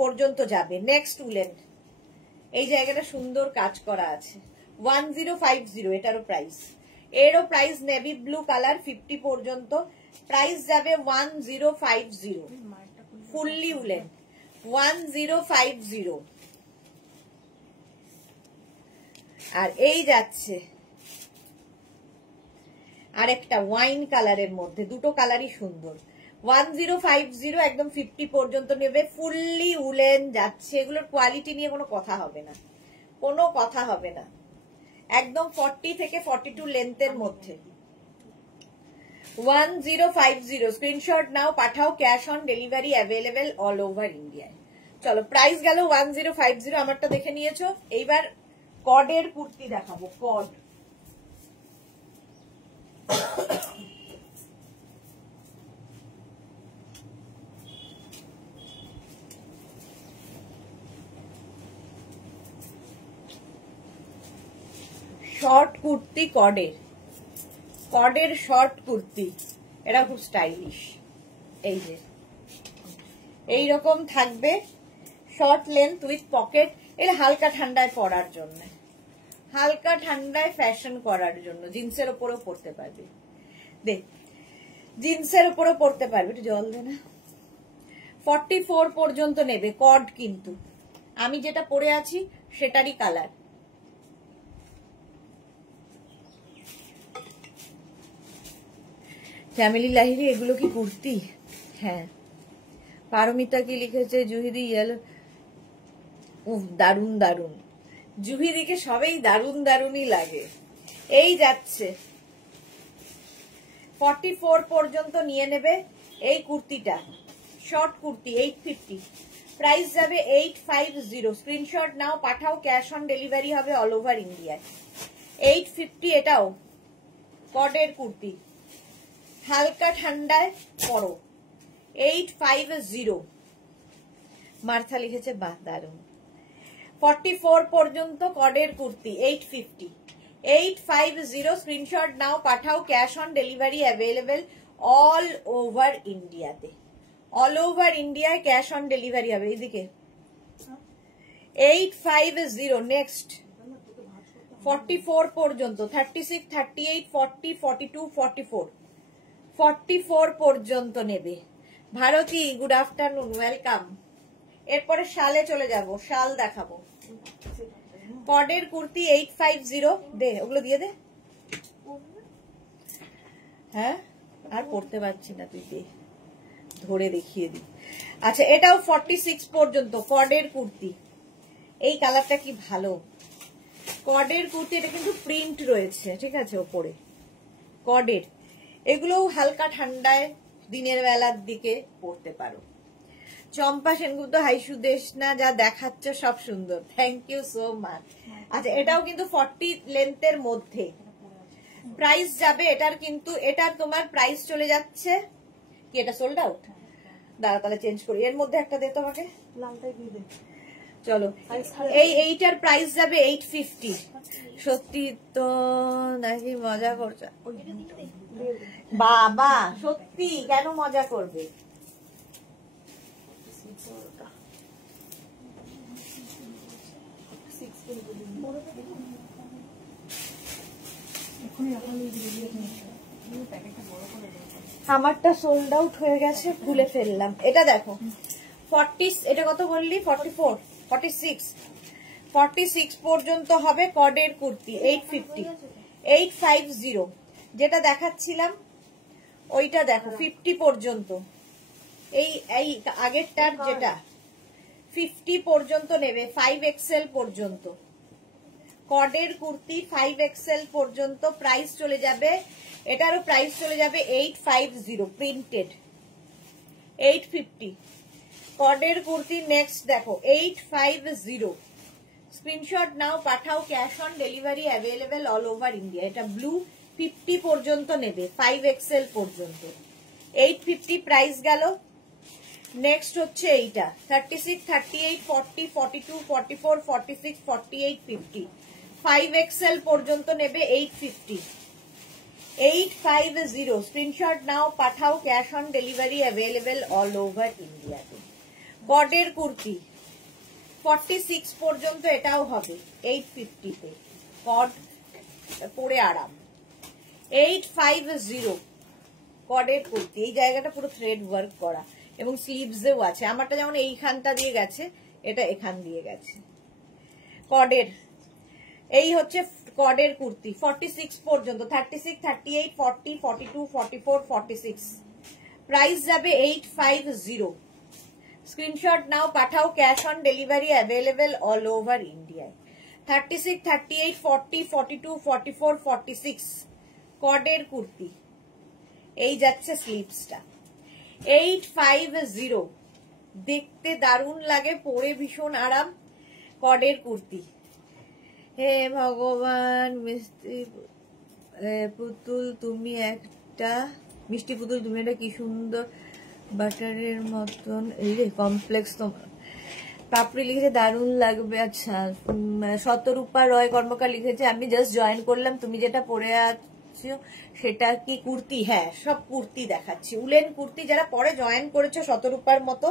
পর্যন্ত যাবে। নেক্সট উলেন, এই জায়গাটা সুন্দর কাজ করা আছে। 1050 এটারও প্রাইস। এরও প্রাইস নেভি ব্লু কালার, 50 পর্যন্ত। প্রাইস যাবে 1050 ফুললি উলেন। 1050। আর এই যাচ্ছে আরেকটা ওয়াইন কালারের মধ্যে, দুটো কালারই সুন্দর। 1050 একদম 50 পর্যন্ত নেবে, ফুললি উলেন যাচ্ছে। এগুলোর কোয়ালিটি নিয়ে কোনো কথা হবে না, কোনো কথা হবে না। একদম 40 থেকে 42 লেন্থের মধ্যে। 1050 স্ক্রিনশট নাও, পাঠাও। Cash on delivery available all over ইন্ডিয়ায়। চলো প্রাইস গেল 1050। আমারটা দেখে নিয়েছো। এইবার কডের কুর্তি দেখাবো। কড, শর্ট কুর্তি, কডের শর্ট কুর্তি। এটা খুব স্টাইলিশ। এই যে এইরকম থাকবে, শর্ট লেন্থ উইথ পকেট। এটা হালকা ঠান্ডায় পরার জন্য, হালকা ঠান্ডায় ফ্যাশন করার জন্য। জিন্সের ওপরেও পরতে পারবে। দেখ, জিন্সের ওপরেও পরতে পারবে। একটু জল দে না। 44 পর্যন্ত নেবে। কড কিন্তু আমি যেটা পরে আছি সেটারই কালার। ফ্যামিলি লাহিরি, এগুলো কি কুর্তি? হ্যাঁ। পারমিতা কি লিখেছে, জুহিদি ইয়েলো। উফ, দারুন দারুন। জুহিদিকে সবাই দারুন দারুনই লাগে। এই যাচ্ছে 44 পর্যন্ত নিয়ে নেবে এই কুর্তিটা। শর্ট কুর্তি 850। প্রাইস যাবে 850। স্ক্রিনশট নাও, পাঠাও। ক্যাশ অন ডেলিভারি হবে অল ওভার ইন্ডিয়ায়। 850 এটাও কডের কুর্তি, হালকা ঠান্ডায় পরো। 850। মার্থা লিখেছে, বাহ দারুন। 44 পর্যন্ত কডের কুর্তি 850। 850 স্ক্রিনশট নাও, পাঠাও। Cash on delivery available all over ইন্ডিয়াতে। অল ওভার ইন্ডিয়ায় ক্যাশ অন ডেলিভারি হবে। এইদিকে 850 নেক্সট 44 পর্যন্ত 36, 38, 40, 42, 44 44 পর্যন্ত নেবে। Bharati good afternoon, welcome. এরপরে শালে চলে যাব, শাল দেখাবো। কডের কুর্তি 850 দে, ওগুলো দিয়ে দে। হ্যাঁ আর পড়তে পারছি না, তুই দে, ধরে দেখিয়ে দি। আচ্ছা এটাও 46 পর্যন্ত কডের কুর্তি। এই কালারটা কি ভালো, কডের কুর্তি। এটা কিন্তু প্রিন্ট রয়েছে, ঠিক আছে, ওপরে কডের। এগুলো হালকা ঠান্ডায় দিনের বেলার দিকে পরতে পারো। চম্পা সেনগুপ্ত, হাই সুদেশ, না যা দেখাচ্ছ সব সুন্দর, থ্যাংক ইউ সো মাচ। আচ্ছা এটাও কিন্তু 40 লেন্থের মধ্যে। প্রাইস যাবে এটার, কিন্তু এটার তোমার প্রাইস চলে যাচ্ছে কি, এটা সোল্ড আউট। দাঁড়া তাহলে চেঞ্জ করি, এর মধ্যে একটা দে তোমাকে, লালটাই দিয়ে দে। চলো এইটার প্রাইস যাবে 850। সত্যি তো নাকি মজা করছে বাবা, সত্যি কেন মজা করবে? আমারটা সোল্ড আউট হয়ে গেছে, খুলে ফেললাম। এটা দেখো 40, এটা কত বললি? 44, 46, 46 পর্যন্ত হবে কডের কুর্তি 850, 850। যেটা দেখাচ্ছিলাম ওইটা দেখো 50 পর্যন্ত। এই আগেরটার যেটা 50 পর্যন্ত নেবে, 5XL পর্যন্ত কডের কুর্তি 5XL পর্যন্ত। প্রাইস চলে যাবে, এটারও প্রাইস চলে যাবে 850, প্রিন্টেড 850 কডের কুর্তি। নেক্সট দেখো 850, স্ক্রিনশট নাও, পাঠাও, cash on delivery available all over India. এটা ব্লু, 50 পর্যন্ত নেবে, 5XL পর্যন্ত 850 প্রাইস গেল। নেক্সট হচ্ছে এইটা 36, 38, 40, 42, 44, 46, 48, 50 5XL পর্যন্ত নেবে 850, 850। স্ক্রিনশট নাও, পাঠাও, cash on delivery available all over ইন্ডিয়াতে। কডের কুর্তি 46 পর্যন্ত এটাও হবে 850 তে, কড পরে আরাম। 850 কডের কুর্তি। এই জায়গাটা পুরো থ্রেড ওয়ার্ক করা এবং স্লিভসেও আছে। আমারটা যেমন এইখানটা দিয়ে গেছে, এটা এখান দিয়ে গেছে। কডের এই হচ্ছে কডের কুর্তি 46 পর্যন্ত, 36, 38, 40, 42, 44, 46 প্রাইস যাবে 850। স্ক্রিনশট নাও, পাঠাও, cash on delivery available all over ইন্ডিয়ায়। 36, 38, 40, 42, 44, 46 কডের কুর্তি। এই যাচ্ছে স্লিভসটা 850, দেখতে দারুণ লাগে, পরে ভীষণ আরাম। কডের কুর্তি। হে ভগবান, মিষ্টি পুতুল তুমি একটা, মিষ্টি পুতুল তুমি একটা কি সুন্দর বাটারের মতন, এই রে কমপ্লেক্স তোমার পাপড়ি লিখেছে, দারুণ লাগবে। আচ্ছা শতরূপা রয় কর্মকার লিখেছে, আমি জাস্ট জয়েন করলাম, তুমি যেটা পরে আছো সেটা কি কুর্তি? হ্যাঁ সব কুর্তি দেখাচ্ছি, উলেন কুর্তি। যারা পরে জয়েন করেছো শতরূপার মতো,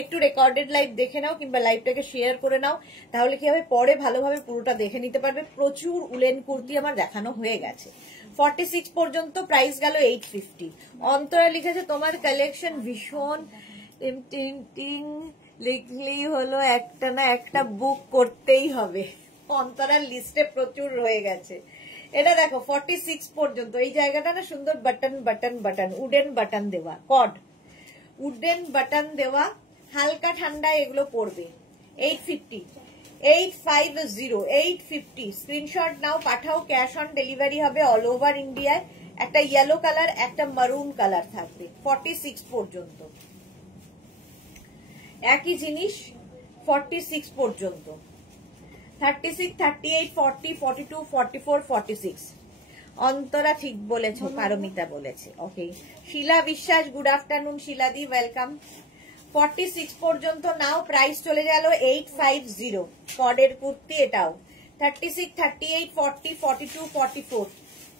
একটু রেকর্ডেড লাইভ দেখে নাও কিংবা লাইভটাকে শেয়ার করে নাও, তাহলে কি হবে পরে ভালোভাবে পুরোটা দেখে নিতে পারবে। প্রচুর উলেন কুর্তি আমার দেখানো হয়ে গেছে। 46 পর্যন্ত প্রাইস গেল 850। অন্তরা লিখেছে, তোমার কালেকশন ভীষণ লিখলেই হলো, একটা না একটা বুক করতেই হবে। অন্তরার লিস্টে প্রচুর রয়ে গেছে। এটা দেখো 46 পর্যন্ত। এই জায়গাটা না সুন্দর button button button, wooden button দেওয়া, কড উডেন বাটন দেওয়া, হালকা ঠান্ডায় এগুলো পড়বে। 850, 850, 850 স্ক্রিনশট নাও, পাঠাও, ক্যাশ অন ডেলিভারি হবে অল ওভার ইন্ডিয়ায়। একটা ইয়েলো কালার, একটা মারুন কালার থাকবে 46 পর্যন্ত। একই জিনিস 46 পর্যন্ত। 36, 38, 40, 42, 44, 46 অন্তরা ঠিক বলেছো, পারমিতা বলেছে। ওকে, শিলা বিশ্বাস গুড আফটারনুন, শিলাদি ওয়েলকাম। 46 পর্যন্ত নাও, প্রাইস চলে গেল 850 কডের কুর্তি। এটাও 36, 38, 40, 42, 44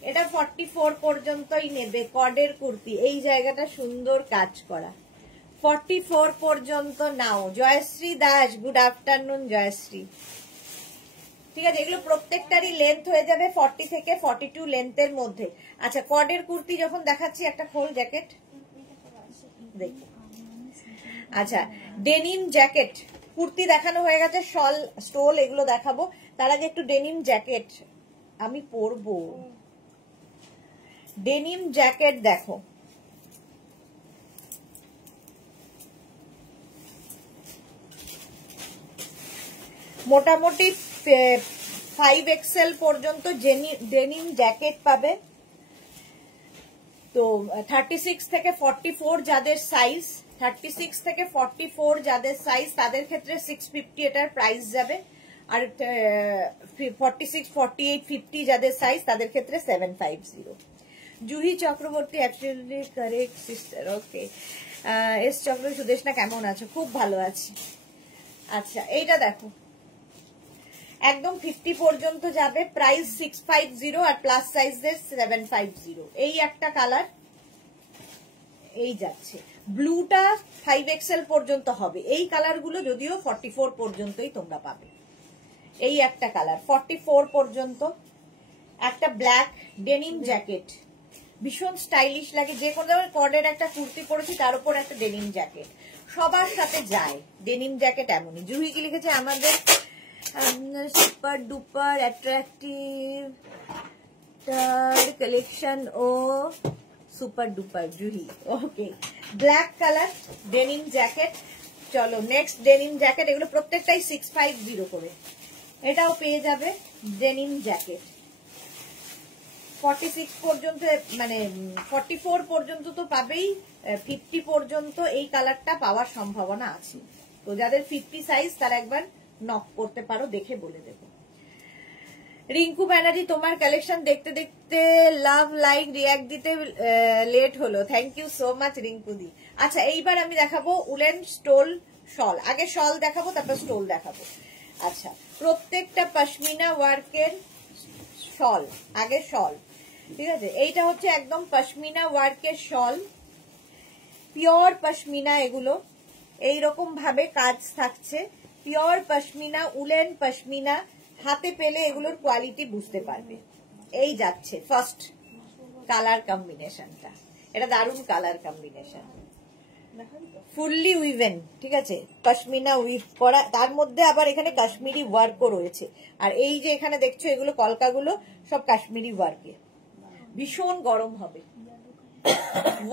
এটা 44 পর্যন্তই নেবে কডের কুর্তি। এই জায়গাটা সুন্দর কাজ করা 44 পর্যন্ত নাও। Joyshree Das, good afternoon Joyshree. ঠিক আছে, এগুলো প্রত্যেকটারই লেন্থ হয়ে যাবে 40 থেকে 42 লেন্থের মধ্যে। আচ্ছা, কর্ডের কুর্তি যখন দেখাচ্ছি, একটা খোল জ্যাকেট দেখো। আচ্ছা, ডেনিম জ্যাকেট কুর্তি দেখানো হয়ে গেছে, শল স্টোল এগুলো দেখাবো। তার আগে একটু ডেনিম জ্যাকেট আমি পরবো। ডেনিম জ্যাকেট দেখো, মোটামুটি 5XL পর্যন্ত ডেনিম জ্যাকেট পাবে। তো 36 থেকে 44 যাদের সাইজ, 36 থেকে 44 যাদের সাইজ তাদের ক্ষেত্রে 650 এটার প্রাইস যাবে। আর 46, 48, 50 যাদের সাইজ তাদের ক্ষেত্রে 750। Juhi Chakraborty, absolutely correct sister. Okay, S Chakraborty, Sudeshna কেমন আছো? খুব ভালো আছি। আচ্ছা, এইটা দেখো, একদম 50 পর্যন্ত যাবে, প্রাইস 650 আর প্লাস সাইজের 750। এই একটা কালার, এই যাচ্ছে। ব্লুটা 5XL পর্যন্ত হবে। এই কালারগুলো যদিও 44 পর্যন্তই তোমরা পাবে। এই একটা কালার 44 পর্যন্ত। একটা ব্ল্যাক ডেনিম জ্যাকেট, ভীষণ স্টাইলিশ লাগে। যে কোনো কর্ডের একটা কুর্তি পরেছি, তার উপর একটা ডেনিম জ্যাকেট, সবার সাথে যায়। ডেনিম জ্যাকেট এমনই। জুহি কি লিখেছে? আমাদের সুপার ডুপার অ্যাট্রাক্টিভ কালেকশন ও সুপার ডুপার জুহি। ওকে, ব্ল্যাক কালার ডেনিম জ্যাকেট। চলো নেক্সট ডেনিম জ্যাকেট, এগুলো প্রত্যেকটাই 650 করে। এটাও পেয়ে যাবে ডেনিম জ্যাকেট। 46 পর্যন্ত, মানে 44 পর্যন্ত তো পাবেই, 50 পর্যন্ত এই কালারটা পাওয়ার সম্ভাবনা আছে। তো যাদের 50 সাইজ তারা একবার নক করতে পারো, দেখে বলে দেব। রিঙ্কু ব্যানার্জি, তোমার কালেকশন দেখতে দেখতে লাভ লাইক রিয়াক্ট দিতে লেট হলো। Thank you so much Rinku di. আচ্ছা, এইবার আমি দেখাবো উলেন স্টোল শল। আগে শল দেখাবো, তারপর স্টোল দেখাবো। আচ্ছা, প্রত্যেকটা পশমিনা ওয়ার্কের শল। আগে শল, ঠিক আছে। এইটা হচ্ছে একদম পশমিনা ওয়ার্কের শল, পিওর পশমিনা। এগুলো এইরকম ভাবে কাজ থাকছে, পিওর পশমিনা, উলেন পশমিনা। হাতে পেলে এগুলোর কোয়ালিটি বুঝতে পারবে। এই যাচ্ছে ফার্স্ট কালার কম্বিনেশনটা, এটা দারুণ কালার কম্বিনেশন, ফুললি উইভেন, ঠিক আছে। পশমিনা উইভ করা, তার মধ্যে আবার এখানে কাশ্মীরি ওয়ার্কও রয়েছে। আর এই যে এখানে দেখছো এগুলো কলকাগুলো সব কাশ্মীরি ওয়ার্কে, ভীষণ গরম হবে।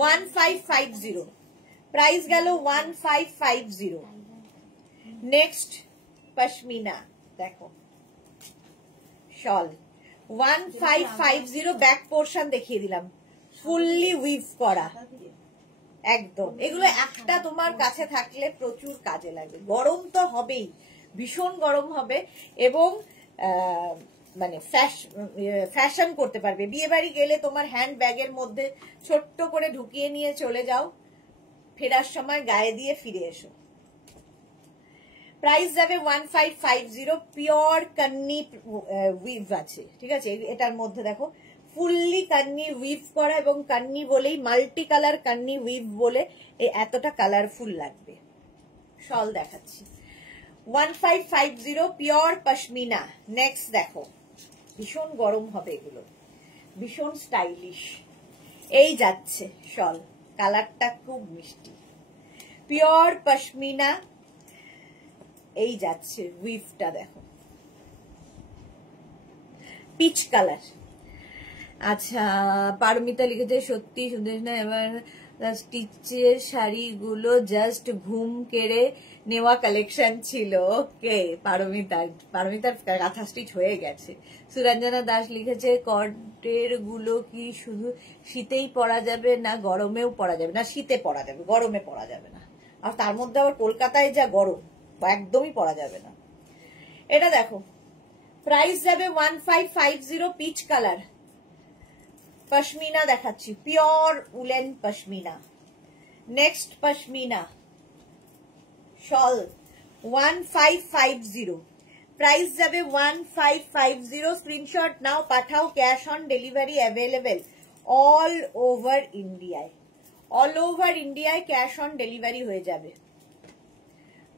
1550 প্রাইস গেল 1550। নেক্সট পশমিনা দেখো, শল 1550। ব্যাক পোর্শন দেখিয়ে দিলাম, ফুললি উইভ করা একদম। এগুলো একটা তোমার কাছে থাকলে প্রচুর কাজে লাগবে। গরম তো হবেই, ভীষণ গরম হবে। এবং মানে ফ্যাশন করতে পারবে। বিয়ে বাড়ি গেলে তোমার হ্যান্ড ব্যাগের মধ্যে ছোট্ট করে ঢুকিয়ে নিয়ে চলে যাও, ফেরার সময় গায়ে দিয়ে ফিরে এসো। প্রাইস যাবে 1550। পিওর কান্নি উইভ আছে, ঠিক আছে। এটার মধ্যে দেখো ফুললি কান্নি উইভ করা, এবং কান্নি বলেই মাল্টি কালার কান্নি উইভ বলে এতটা কালারফুল লাগবে। শল দেখাচ্ছি 1550 পিওর পশমিনা। নেক্সট দেখো, ভীষণ গরম হবে এগুলো, ভীষণ স্টাইলিশ। এই যাচ্ছে শল, কালারটা খুব মিষ্টি, পিওর পশমিনা। এই যাচ্ছে উইভটা দেখো, পিচ কালার। আচ্ছা, পারমিতা লিখেছে সত্যি সুদেশ না, এবার স্টিচের শাড়িগুলো জাস্ট ঘুম কেড়ে নেওয়া কালেকশন ছিল। ওকে, পারমিতার কাঁথা স্টিচ হয়ে গেছে। সুরঞ্জনা দাস লিখেছে কর্ডের গুলো কি শুধু শীতেই পরা যাবে না গরমেও পরা যাবে? না, শীতে পরা যাবে, গরমে পরা যাবে না। আর তার মধ্যে আবার কলকাতায় যা গরম, একদমই পরা যাবে না। এটা দেখো, প্রাইস যাবে 1550। পিচ কালার পশমিনা দেখাচ্ছি, pure woollen pashmina. Next pashmina shawl 1550, price যাবে 1550। স্ক্রিনশট নাও, পাঠাও, cash on delivery available all over ইন্ডিয়ায়। অল ওভার ইন্ডিয়ায় ক্যাশ অন ডেলিভারি হয়ে যাবে।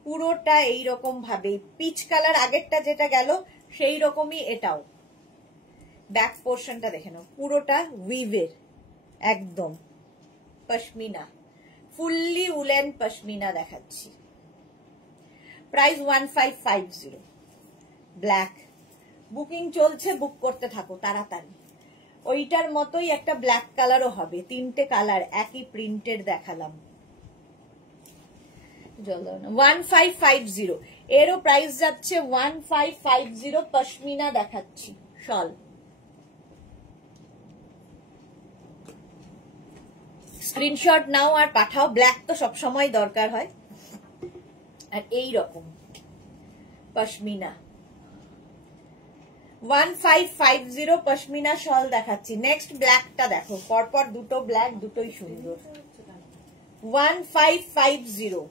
পুরোটা এইরকম ভাবে পিচ কালার আগেরটা যেটা গেল সেই রকমই এটাও। ব্যাক পোর্শনটা দেখে নাও, পুরোটা উইভের একদম পশমিনা, ফুললি উলেন পশমিনা দেখাচ্ছি। প্রাইস 1550। ব্ল্যাক বুকিং চলছে, বুক করতে থাকো তাড়াতাড়ি। ওইটার মতোই একটা ব্ল্যাক কালারও হবে, তিনটে কালার একই প্রিন্টের দেখালাম। 1550, এরও প্রাইস যাচ্ছে 1550। পশমিনা দেখাচ্ছি শল। স্ক্রিনশট নাও আর পাঠাও, ব্ল্যাক তো সবসময় দরকার হয়। আর এই রকম পশমিনা 1550 পশমিনা শল দেখাচ্ছি। নেক্সট ব্ল্যাকটা দেখো, পরপর দুটো ব্ল্যাক, দুটোই সুন্দর। 1550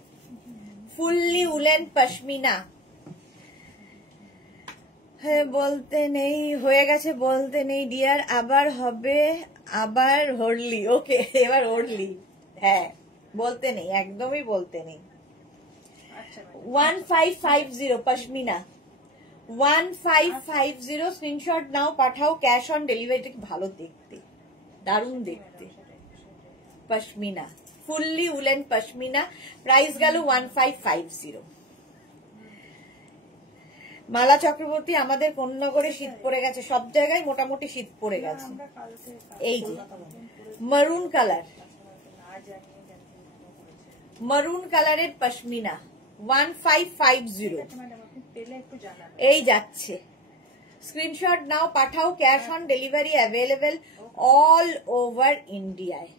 ফুললি উলেন পশমিনা। হ্যাঁ বলতে নেই, হয়ে গেছে বলতে নেই ডিয়ার, আবার হবে, আবার হরলি। ওকে এবার হরলি, হ্যাঁ বলতে নেই, একদমই বলতে নেই। 1550 পশমিনা 1550। স্ক্রিনশট নাও পাঠাও, ক্যাশ অন ডেলিভারিটা কি ভালো দেখতে, দারুণ দেখতে। Pashmina fully woollen pashmina, price গেল 1550। মালা চক্রবর্তী, আমাদের কোন্নগরে শীত পড়ে গেছে, সব জায়গায় মোটামুটি শীত পড়ে গেছে। এই যে মারুন কালার, মারুন কালারের পশমিনা 1550 এই যাচ্ছে। স্ক্রিনশট নাও পাঠাও, cash on delivery available all over ইন্ডিয়ায়।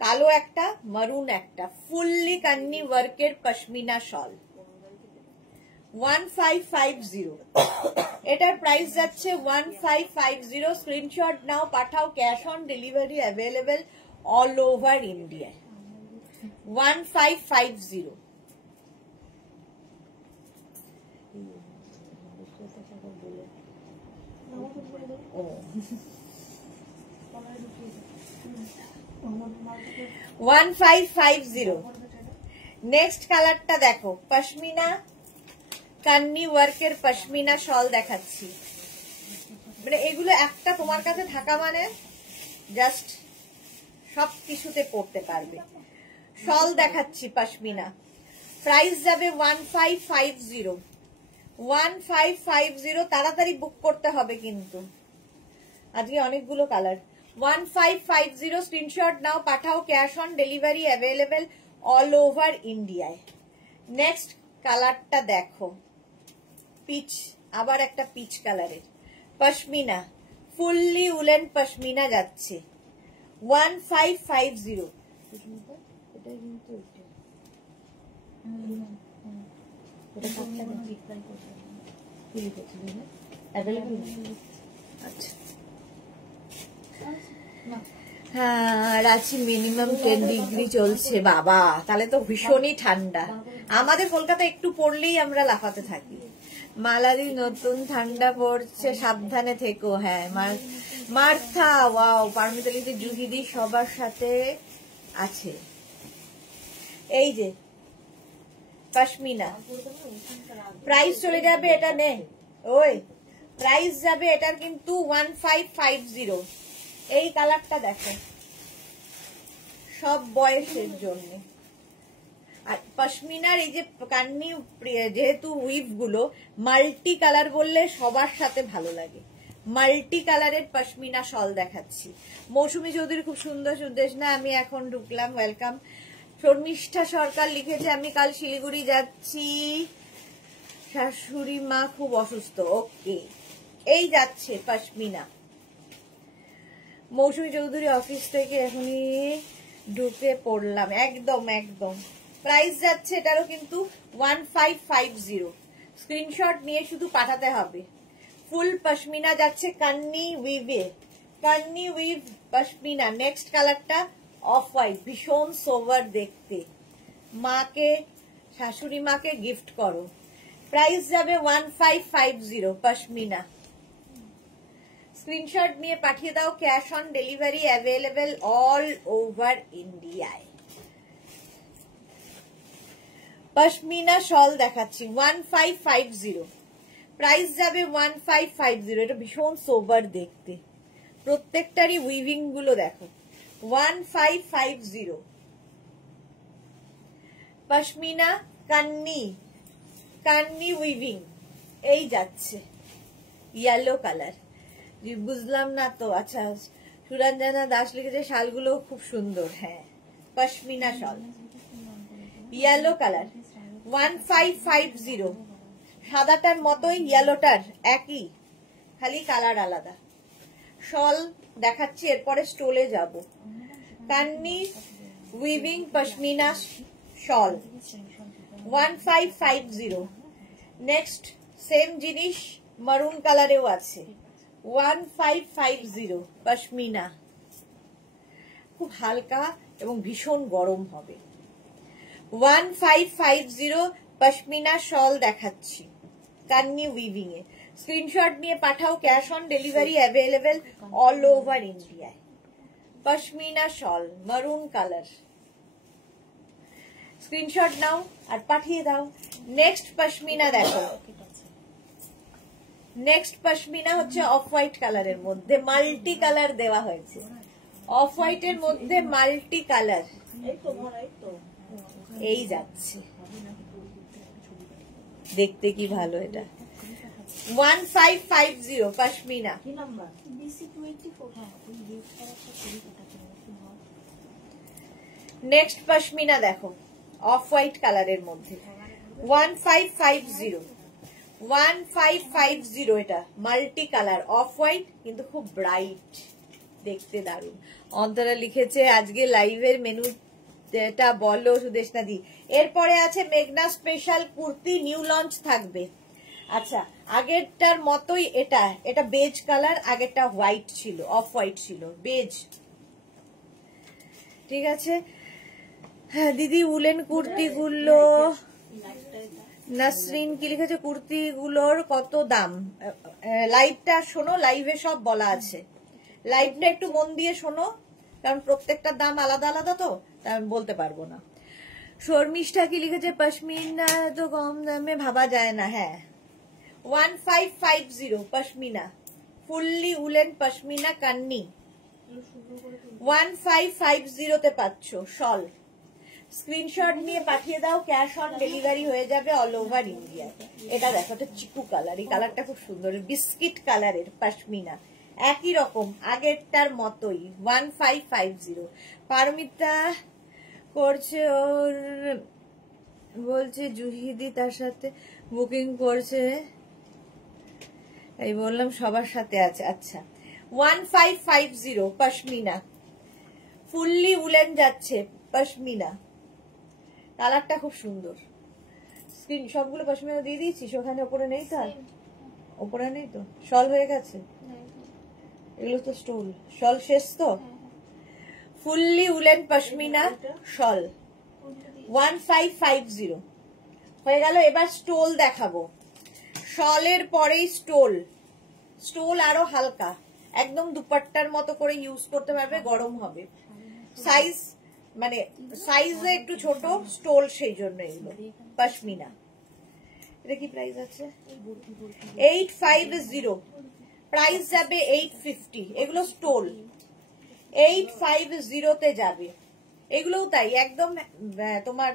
কালো একটা, মারুন একটা, ফুললি কান্নি ওয়ার্কের পশমিনা শল 1550। এটার প্রাইস যাচ্ছে 1550। স্ক্রিনশট নাও পাঠাও, cash on delivery available all over ইন্ডিয়ায়। 1550। নেক্সট কালারটা দেখো, পশমিনা কান্নি ওয়ার্কের পশমিনা শল দেখাচ্ছি। মানে এগুলো একটা তোমার কাছে থাকা মানে জাস্ট সব কিছুতে পড়তে পারবে। শল দেখাচ্ছি পশমিনা, প্রাইস যাবে 1550। 1550 তাড়াতাড়ি বুক করতে হবে কিন্তু, আজকে অনেকগুলো কালার। 1550 স্ক্রিনশট নাও পাঠাও, cash on delivery available all over ইন্ডিয়ায়। নেক্সট কালারটা দেখো, পিচ, আবার একটা পিচ কালারের পশমিনা, ফুললি উলেন পশমিনা যাচ্ছে 1550। আচ্ছা হ্যাঁ, রাঁচি মিনিমাম 10 ডিগ্রি চলছে বাবা, তাহলে তো ভীষণই ঠান্ডা। আমাদের কলকাতা একটু পড়লেই আমরা লাফাতে থাকি। মালাদি নতুন ঠান্ডা পড়ছে, সাবধানে থেকো। হ্যাঁ মার্থা, ওয়াও, পারমিতালিতে জুহিদি সবার সাথে আছে। এই যে পশমিনা, প্রাইস চলে যাবে এটা, নে ওই প্রাইস যাবে এটার কিন্তু 1550। এই কালারটা দেখো, সব বয়সের জন্য। আর পশমিনার এই যে কান্নি, যেহেতু উইভ গুলো মাল্টি কালার বললে সবার সাথে ভালো লাগে, মাল্টি কালারের পশমিনা শল দেখাচ্ছি। মৌসুমী চৌধুরী খুব সুন্দর সুদেশ না, আমি এখন ঢুকলাম, ওয়েলকাম। শর্মিষ্ঠা সরকার লিখেছে, আমি কাল শিলিগুড়ি যাচ্ছি, শাশুড়ি মা খুব অসুস্থ। ওকে, এই যাচ্ছে পশমিনা। মৌসুমী চৌধুরী অফিস থেকে এখনই ঢুকে পড়লাম, একদম একদম। প্রাইস যাচ্ছে এটারও কিন্তু 1550। স্ক্রিনশট নিয়ে শুধু পাঠাতে হবে। ফুল পশমিনা যাচ্ছে কান্নি উইভে, কান্নি উইভ পশমিনা। নেক্সট কালারটা অফ হোয়াইট, ভীষণ সোভার দেখতে, মাকে, শাশুড়ি মাকে গিফট করো। প্রাইস যাবে 1550 পশমিনা। স্ক্রিনশট নিয়ে পাঠিয়ে দাও, cash on delivery available all over ইন্ডিয়ায়। পশমিনা শল দেখাচ্ছি 1550, প্রাইস যাবে 1550। এটা ভীষণ সোবার দেখতে, প্রত্যেকটারই উইভিং গুলো দেখো। 1550 পশমিনা কান্নি, কান্নি উইভিং। এই যাচ্ছে ইয়েলো কালার, বুঝলাম না তো। আচ্ছা, সুরঞ্জনা দাস লিখেছে শালগুলো খুব সুন্দর। হ্যাঁ, পশমিনা শাল ইয়েলো কালার 1550। সাদাটার মতোই ইয়েলোটার একই, খালি কালার আলাদা। শল দেখাচ্ছি, এরপরে স্টোলে যাব। Kanni weaving pashmina shawl 1550। Next same জিনিস মারুন কালারেও আছে 1550 পশমিনা, খুব হালকা এবং ভীষণ গরম হবে। 1550 পশমিনা শল দেখাচ্ছি কান্নি উইভিং এ। স্ক্রিনশট নিয়ে পাঠাও, cash on delivery available all over ইন্ডিয়ায়। পশমিনা শল মারুন কালার, স্ক্রিনশট নাও আর পাঠিয়ে দাও। নেক্সট পশমিনা দেখো, নেক্সট পশমিনা হচ্ছে অফ হোয়াইট কালারের মধ্যে মাল্টি কালার দেওয়া হয়েছে। অফ হোয়াইটের মধ্যে মাল্টি কালার, এই যাচ্ছে, দেখতে কি ভালো। এটা 1550 পশমিনা। নেক্সট পশমিনা দেখো অফ হোয়াইট কালারের মধ্যে 1550। 1550 এটা মাল্টি কালার অফ হোয়াইট, কিন্তু খুব ব্রাইট, দেখতে দারুণ। অন্তরা লিখেছে আজকে লাইভের মেনু এটা বলো সুদেশনা দি। এরপরে আছে মেঘনা স্পেশাল কুর্তি, নিউ লঞ্চ থাকবে। আচ্ছা, আগেরটার মতোই এটা, এটা বেজ কালার, আগেরটা হোয়াইট ছিল, অফ হোয়াইট ছিল, বেজ। ঠিক আছে। হ্যাঁ দিদি, উলেন কুর্তিগুলো, নাসরিন কি লিখেছে, কুর্তিগুলোর কত দাম? লাইভটা শোনো, লাইভে সব বলা আছে। লাইভটা একটু মন দিয়ে শোনো, কারণ প্রত্যেকটার দাম আলাদা আলাদা, তো আমি বলতে পারবো না। শর্মিষ্ঠা কি লিখেছে, পশমিনা তো কম দামে ভাবা যায় না। হ্যাঁ, 1550 পশমিনা, ফুললি উলেন পশমিনা কান্নি 1550 তে পাচ্ছ শল। স্ক্রিনশট নিয়ে পাঠিয়ে দাও, ক্যাশ অন ডেলিভারি হয়ে যাবে অল ওভার ইন্ডিয়া। এটা দেখো, এটা চিকু কালার, এই কালারটা খুব সুন্দর, বিস্কিট কালারের পশমিনা, একই রকম আগেরটার মতোই 1550। পারমিতা করছে, ওর বলছে জুহিদি তার সাথে বুকিং করছে, এই বললাম সবার সাথে আছে। আচ্ছা, 1550 পশমিনা, ফুললি উলেন যাচ্ছে পশমিনা, কালারটা খুব সুন্দর। স্ক্রিন সবগুলো পশমিনা দিয়ে দিয়েছিস, ওখানে ওপরে নেই তো? ওপরে নেই তো, শল হয়ে গেছে এগুলো তো। স্টোল শল শেষ তো। ফুললি উলেন পশমিনা শল 1550 হয়ে গেল। এবার স্টোল দেখাবো, শলের পরেই স্টোল। স্টোল আরো হালকা, একদম দুপাট্টার মতো করে ইউজ করতে পারবে, গরম হবে। সাইজ মানে সাইজে একটু ছোট, স্টোল সেই জন্য এগুলো পশমিনা। এটা কি প্রাইস আছে? 850, প্রাইস যাবে 850। এগুলো স্টোল 850 তে যাবে। এগুলোও তাই, একদম তোমার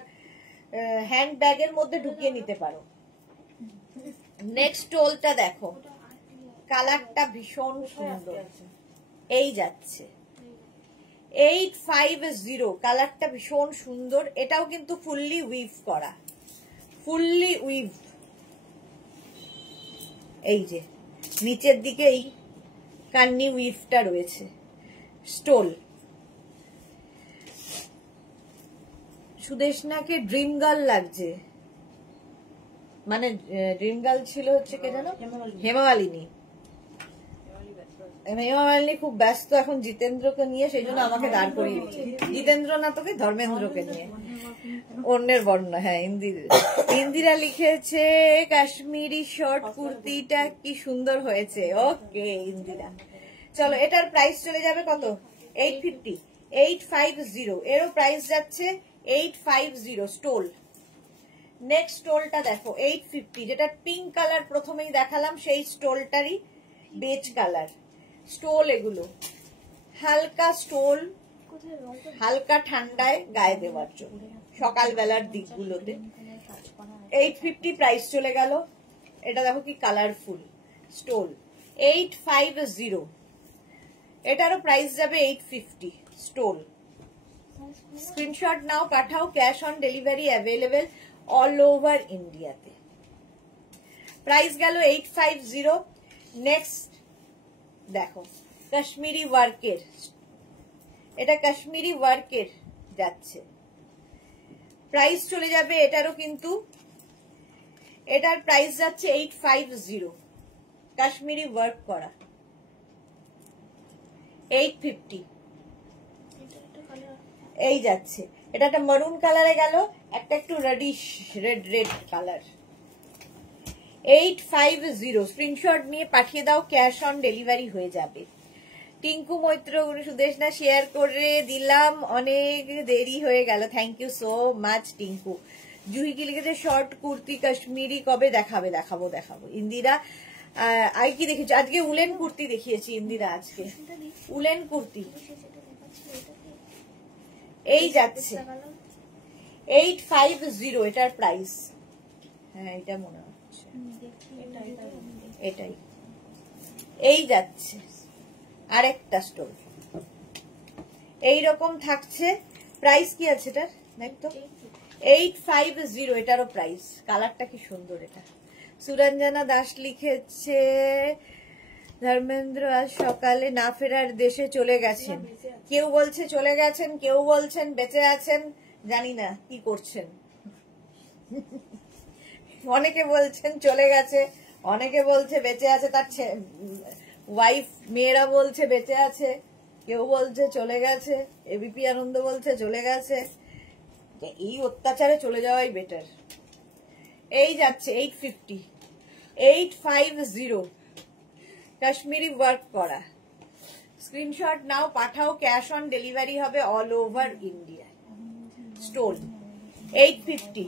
হ্যান্ড ব্যাগের মধ্যে ঢুকিয়ে নিতে পারো। নেক্সট স্টোলটা দেখো, কালারটা ভীষণ সুন্দর, এই যাচ্ছে 850, কালারটা ভীষণ সুন্দর। এটাও কিন্তু ফুললি উইভ করা, ফুললি উইভ। এই যে নিচের দিকে এই কান্নি উইভটা রয়েছে, স্টোল। সুদেশনাকে ড্রিম গার্ল লাগছে, মানে ড্রিম গার্ল ছিল হচ্ছে কে জানো, হেমামালিনী। হেমামালিনী খুব ব্যস্ত এখন জিতেন্দ্রকে নিয়ে, সেই জন্য আমাকে দাঁড় করিয়ে দিচ্ছে। জিতেন্দ্র না তোকে, ধর্মেন্দ্রকে নিয়ে, অন্যের বর্ণনা। হ্যাঁ, ইন্দিরা লিখেছে কাশ্মীরি শর্ট কুর্তিটা কি সুন্দর হয়েছে। ওকে ইন্দিরা, চলো এটার প্রাইস চলে যাবে কত 850 850 এরও প্রাইস যাচ্ছে 850 স্টোল। নেক্সট স্টোলটা দেখো 850 যেটা পিঙ্ক কালার প্রথমেই দেখালাম সেই স্টোলটারই বেজ কালার স্টোল। এগুলো হালকা স্টোল, হালকা ঠান্ডায় গায়ে দেওয়ার জন্য সকালবেলার দিকগুলোতে। 850 প্রাইস চলে গেল। এটা দেখো কি কালারফুল স্টোল 850। এটারও প্রাইস যাবে 850 স্টোল। স্ক্রিনশট নাও, পাঠাও, cash on delivery available all over ইন্ডিয়াতে। প্রাইস গেল 850। নেক্সট দেখো কাশ্মীরি ওয়ার্কের, এটা কাশ্মীরি ওয়ার্কের যাচ্ছে, প্রাইস চলে যাবে এটারও, কিন্তু এটার প্রাইস যাচ্ছে 850 কাশ্মীরি ওয়ার্ক করা 850 এই যাচ্ছে। এটা একটা মারুন কালারে গেল, একটা একটু রেডিশ রেড কালার 850। স্ক্রিনশট নিয়ে পাঠিয়ে দাও, ক্যাশ অন ডেলিভারি হয়ে যাবে। টিঙ্কু মৈত্র সুদেশ না শেয়ার করে দিলাম, অনেক দেরি হয়ে গেল, thank you so much Tinku. Juhi কি লিখেছে শর্ট কুর্তি কাশ্মীরি কবে দেখাবে? দেখাবো দেখাবো। ইন্দিরা আর কি দেখেছি আজকে? উলেন কুর্তি দেখিয়েছি ইন্দিরা আজকে, উলেন কুর্তি এই যাচ্ছে 850 এটার প্রাইস। হ্যাঁ এটা মনে হচ্ছে এটাই, এই যাচ্ছে আরেকটা স্টোর এইরকম থাকছে। প্রাইস কি আছে এটার দেখতো 850 এটারও প্রাইস। কালারটা কি সুন্দর এটা। সুরঞ্জনা দাস লিখেছে ধর্মেন্দ্র আজ সকালে না ফেরার দেশে চলে গেছেন। কেউ বলছে চলে গেছেন, কেউ বলছেন বেঁচে আছেন, জানি না কি করছেন। অনেকে বলছেন চলে গেছে, অনেকে বলছে বেঁচে আছে, তার ওয়াইফ মেয়েরা বলছে বেঁচে আছে, কেউ বলছে চলে গেছে, এবিপি আনন্দ বলছে চলে গেছে। এই অত্যাচারে চলে যাওয়াই বেটার। এই যাচ্ছে 850 কাশ্মীরি ওয়ার্ক করা। স্ক্রিনশট নাও, পাঠাও, ক্যাশ অন ডেলিভারি হবে all over India. Stole 850।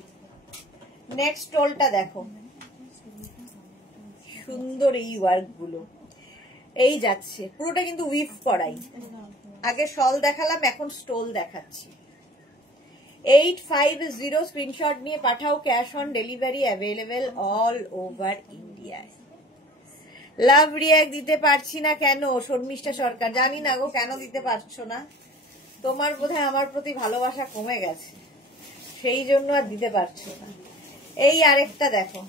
Next স্টোলটা দেখো সুন্দর এই ওয়ার্ক গুলো এই যাচ্ছে, পুরোটা কিন্তু উইভ করাই। আগে শল দেখালাম, এখন স্টোল দেখাচ্ছি। 850 স্ক্রিনশট নিয়ে পাঠাও, cash on delivery available all over ইন্ডিয়ায়। লাভ রিয়াক্ট দিতে পারছি না কেন শর্মিষ্ঠা সরকার? জানি না গো কেন দিতে পারছো না, তোমার বোধহয় আমার প্রতি ভালোবাসা কমে গেছে, সেই জন্য আর দিতে পারছো না। এই আরেকটা দেখো,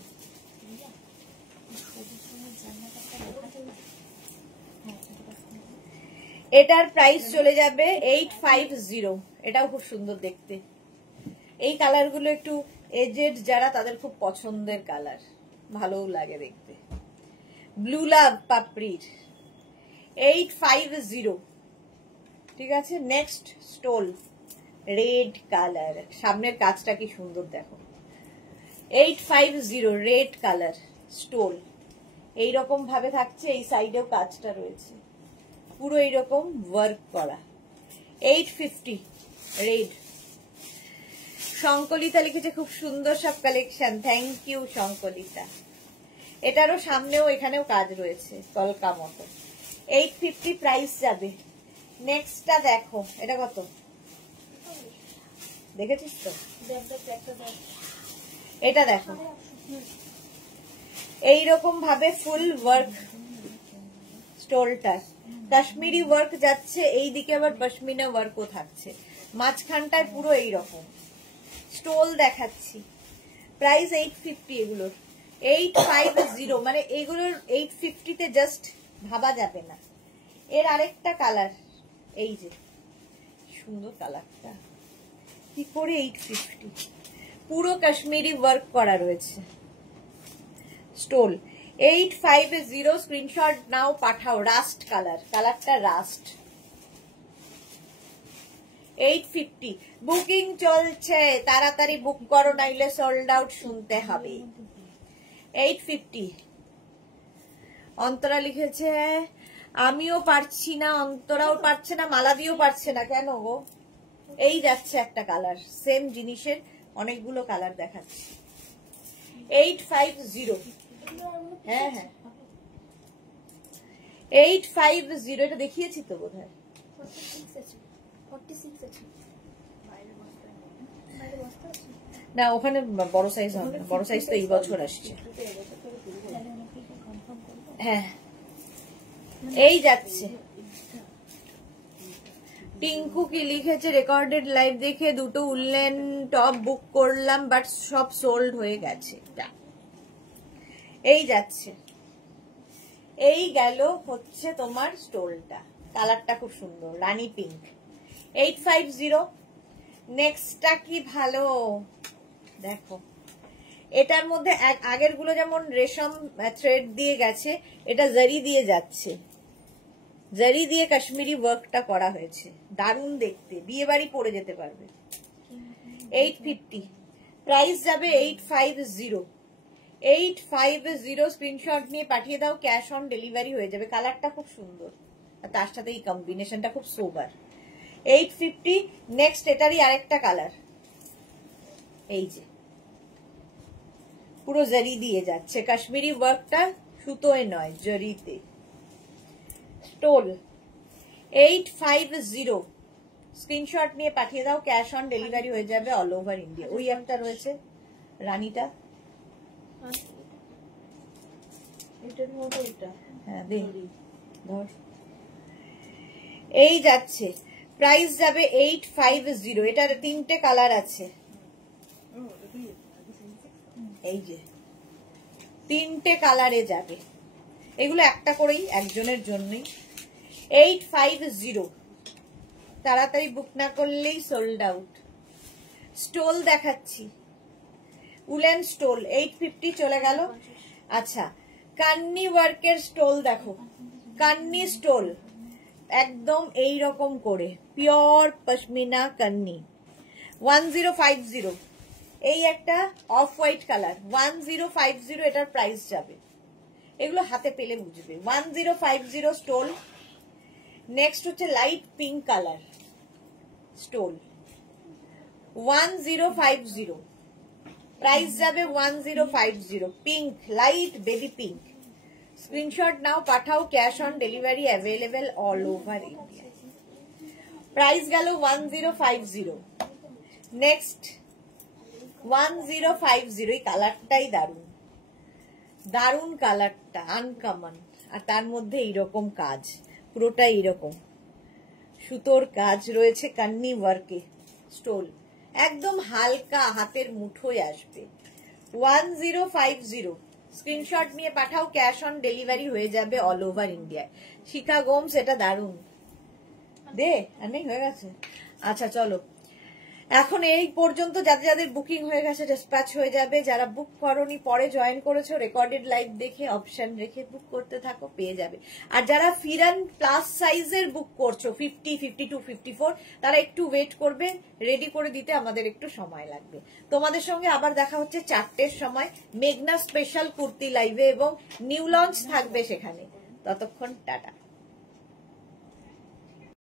এটার প্রাইস চলে যাবে 850। এটাও খুব সুন্দর দেখতে। এই কালার গুলো একটু এজেড যারা তাদের খুব পছন্দের কালার, ভালো লাগে দেখতে। ব্লু লাভ পাপড়ির 850 ঠিক আছে। নেক্সট স্টোল রেড কালার, সামনের কাজটা কি সুন্দর দেখো 850 রেড কালার স্টোল এইরকম ভাবে থাকছে, এই সাইডেও কাজটা রয়েছে, পুরো এইরকম ওয়ার্ক করা 850 রেড। শঙ্কলিতা লিখেছে খুব সুন্দর সব কালেকশন, থ্যাংক ইউ শঙ্কলিতা। এটারও সামনেও এখানেও কাজ রয়েছে তলকা মতো। 850 প্রাইস যাবে। নেক্সটটা দেখো, এটা কত দেখেছিস তো? এটা দেখো এইরকম ভাবে ফুল ওয়ার্ক স্টোলটা, কাশ্মীরি ওয়ার্ক যাচ্ছে, এই দিকে আবার পশমিনা ওয়ার্কও থাকছে, মাঝখানটায় পুরো এইরকম স্টোল দেখাচ্ছি। প্রাইস 850 এগুলোর 850, মানে এগুলোর 850 তে জাস্ট ভাবা যাবে না। এর আরেকটা কালার এই যে সুন্দর কালারটা, কি করে 850 পুরো কাশ্মীরি ওয়ার্ক করা রয়েছে স্টোল 850। স্ক্রিনশট নাও, পাঠাও। রাস্ট কালার, কালারটা রাস্ট 850 বুকিং চলছে, তাড়াতাড়ি বুক করো নাইলে সোল্ড আউট শুনতে হবে। 850 অন্তরা লিখেছে আমিও পারছি না, অন্তরাও পারছে না, মালাদিও পারছে না। কেন গো? এই যাচ্ছে একটা কালার, সেম জিনিসের অনেকগুলো কালার দেখাচ্ছে। 850। হ্যাঁ হ্যাঁ 850, এটা দেখিয়েছি তো বোধহয়। না ওখানে বড় সাইজ হবে না, বড় সাইজ তো এই বছর আসছে। হ্যাঁ এই যাচ্ছে। টিঙ্কু কি লিখেছে, রেকর্ডেড লাইভ দেখে দুটো উলেন টপ বুক করলাম বাট সব সোল্ড হয়ে গেছে। এই যাচ্ছে, এই গেল হচ্ছে তোমার স্টোলটা। কালারটা খুব সুন্দর, রানী পিঙ্ক। 850। নেক্সটটা কি ভালো দেখো, এটার মধ্যে আগের গুলো যেমন রেশম থ্রেড দিয়ে গেছে, এটা জারি দিয়ে যাচ্ছে, জারি দিয়ে কাশ্মীরি ওয়ার্কটা করা হয়েছে, দারুণ দেখতে, বিয়ে বাড়ি পরে যেতে পারবে। 850, প্রাইস যাবে 850। 850 স্ক্রিনশট নিয়ে পাঠিয়ে দাও, ক্যাশ অন ডেলিভারি হয়ে যাবে। কালারটা খুব সুন্দর, আর তার সাথে এই কম্বিনেশনটা খুব সোবার। 850। নেক্সট এটারই আরেকটা কালার, এই যে পুরো জারি দিয়ে যাচ্ছে, কাশ্মীরি ওয়ার্কটা সুতোয় নয় জরিতে। স্টোল 850, স্ক্রিনশট নিয়ে পাঠিয়ে দাও, ক্যাশ অন ডেলিভারি হয়ে যাবে অল ওভার ইন্ডিয়া। ওই একটা রয়েছে রানীটা, হ্যাঁ ধর, এই যাচ্ছে, প্রাইস যাবে 850। এটার 3টে কালার আছে, এই যে 3টে কালারে যাবে, এগুলো একটা করেই একজনের জন্যই। 850, তাড়াতাড়ি বুক না করলেই সোল্ড আউট। স্টোল দেখাচ্ছি, উলেন স্টোল 850 চলে গেল। আচ্ছা কান্নি ওয়ার্কের স্টোল দেখো, কান্নি স্টোল একদম এই রকম করে পিওর পশমিনা কান্নি। 1050, এই একটা অফ হোয়াইট কালার 1050, এটার প্রাইস যাবে, এগুলো হাতে পেলে বুঝবে। 1050 স্টোল। নেক্সট হচ্ছে light pink colour stole 1050, price যাবে 1050। Pink, light baby pink, screenshot নাও পাঠাও, cash on delivery available all over India. Price গেল 1050। নেক্সট 1050, এই কালারটাই দারুন, দারুন কালারটা, আনকমন, আর তার মধ্যে এইরকম কাজ, পুরোটা এইরকম সুতোর কাজ রয়েছে, কান্নি ওয়ার্কে স্টোল, একদম হালকা হাতের মুঠোয় আসবে। 1050, স্ক্রিনশট নিয়ে পাঠাও, ক্যাশ অন ডেলিভারি হয়ে যাবে অল ওভার ইন্ডিয়ায়। শিখা গোমস, এটা দারুন দে, আর নেই হয়ে গেছে। আচ্ছা চলো, এখন এই পর্যন্ত যাদের যাদের বুকিং হয়ে গেছে ডিসপ্যাচ হয়ে যাবে। যারা বুক করনি, পরে জয়েন করেছো, রেকর্ডেড লাইভ দেখে অপশন রেখে বুক করতে থাকো, পেয়ে যাবে। আর যারা ফিরান প্লাস সাইজের বুক করছো 50, 52, 54, তারা একটু ওয়েট করবে, রেডি করে দিতে আমাদের একটু সময় লাগবে। তোমাদের সঙ্গে আবার দেখা হচ্ছে 4টের সময় মেঘনা স্পেশাল কুর্তি লাইভে, এবং নিউ লঞ্চ থাকবে সেখানে। ততক্ষণ টাটা।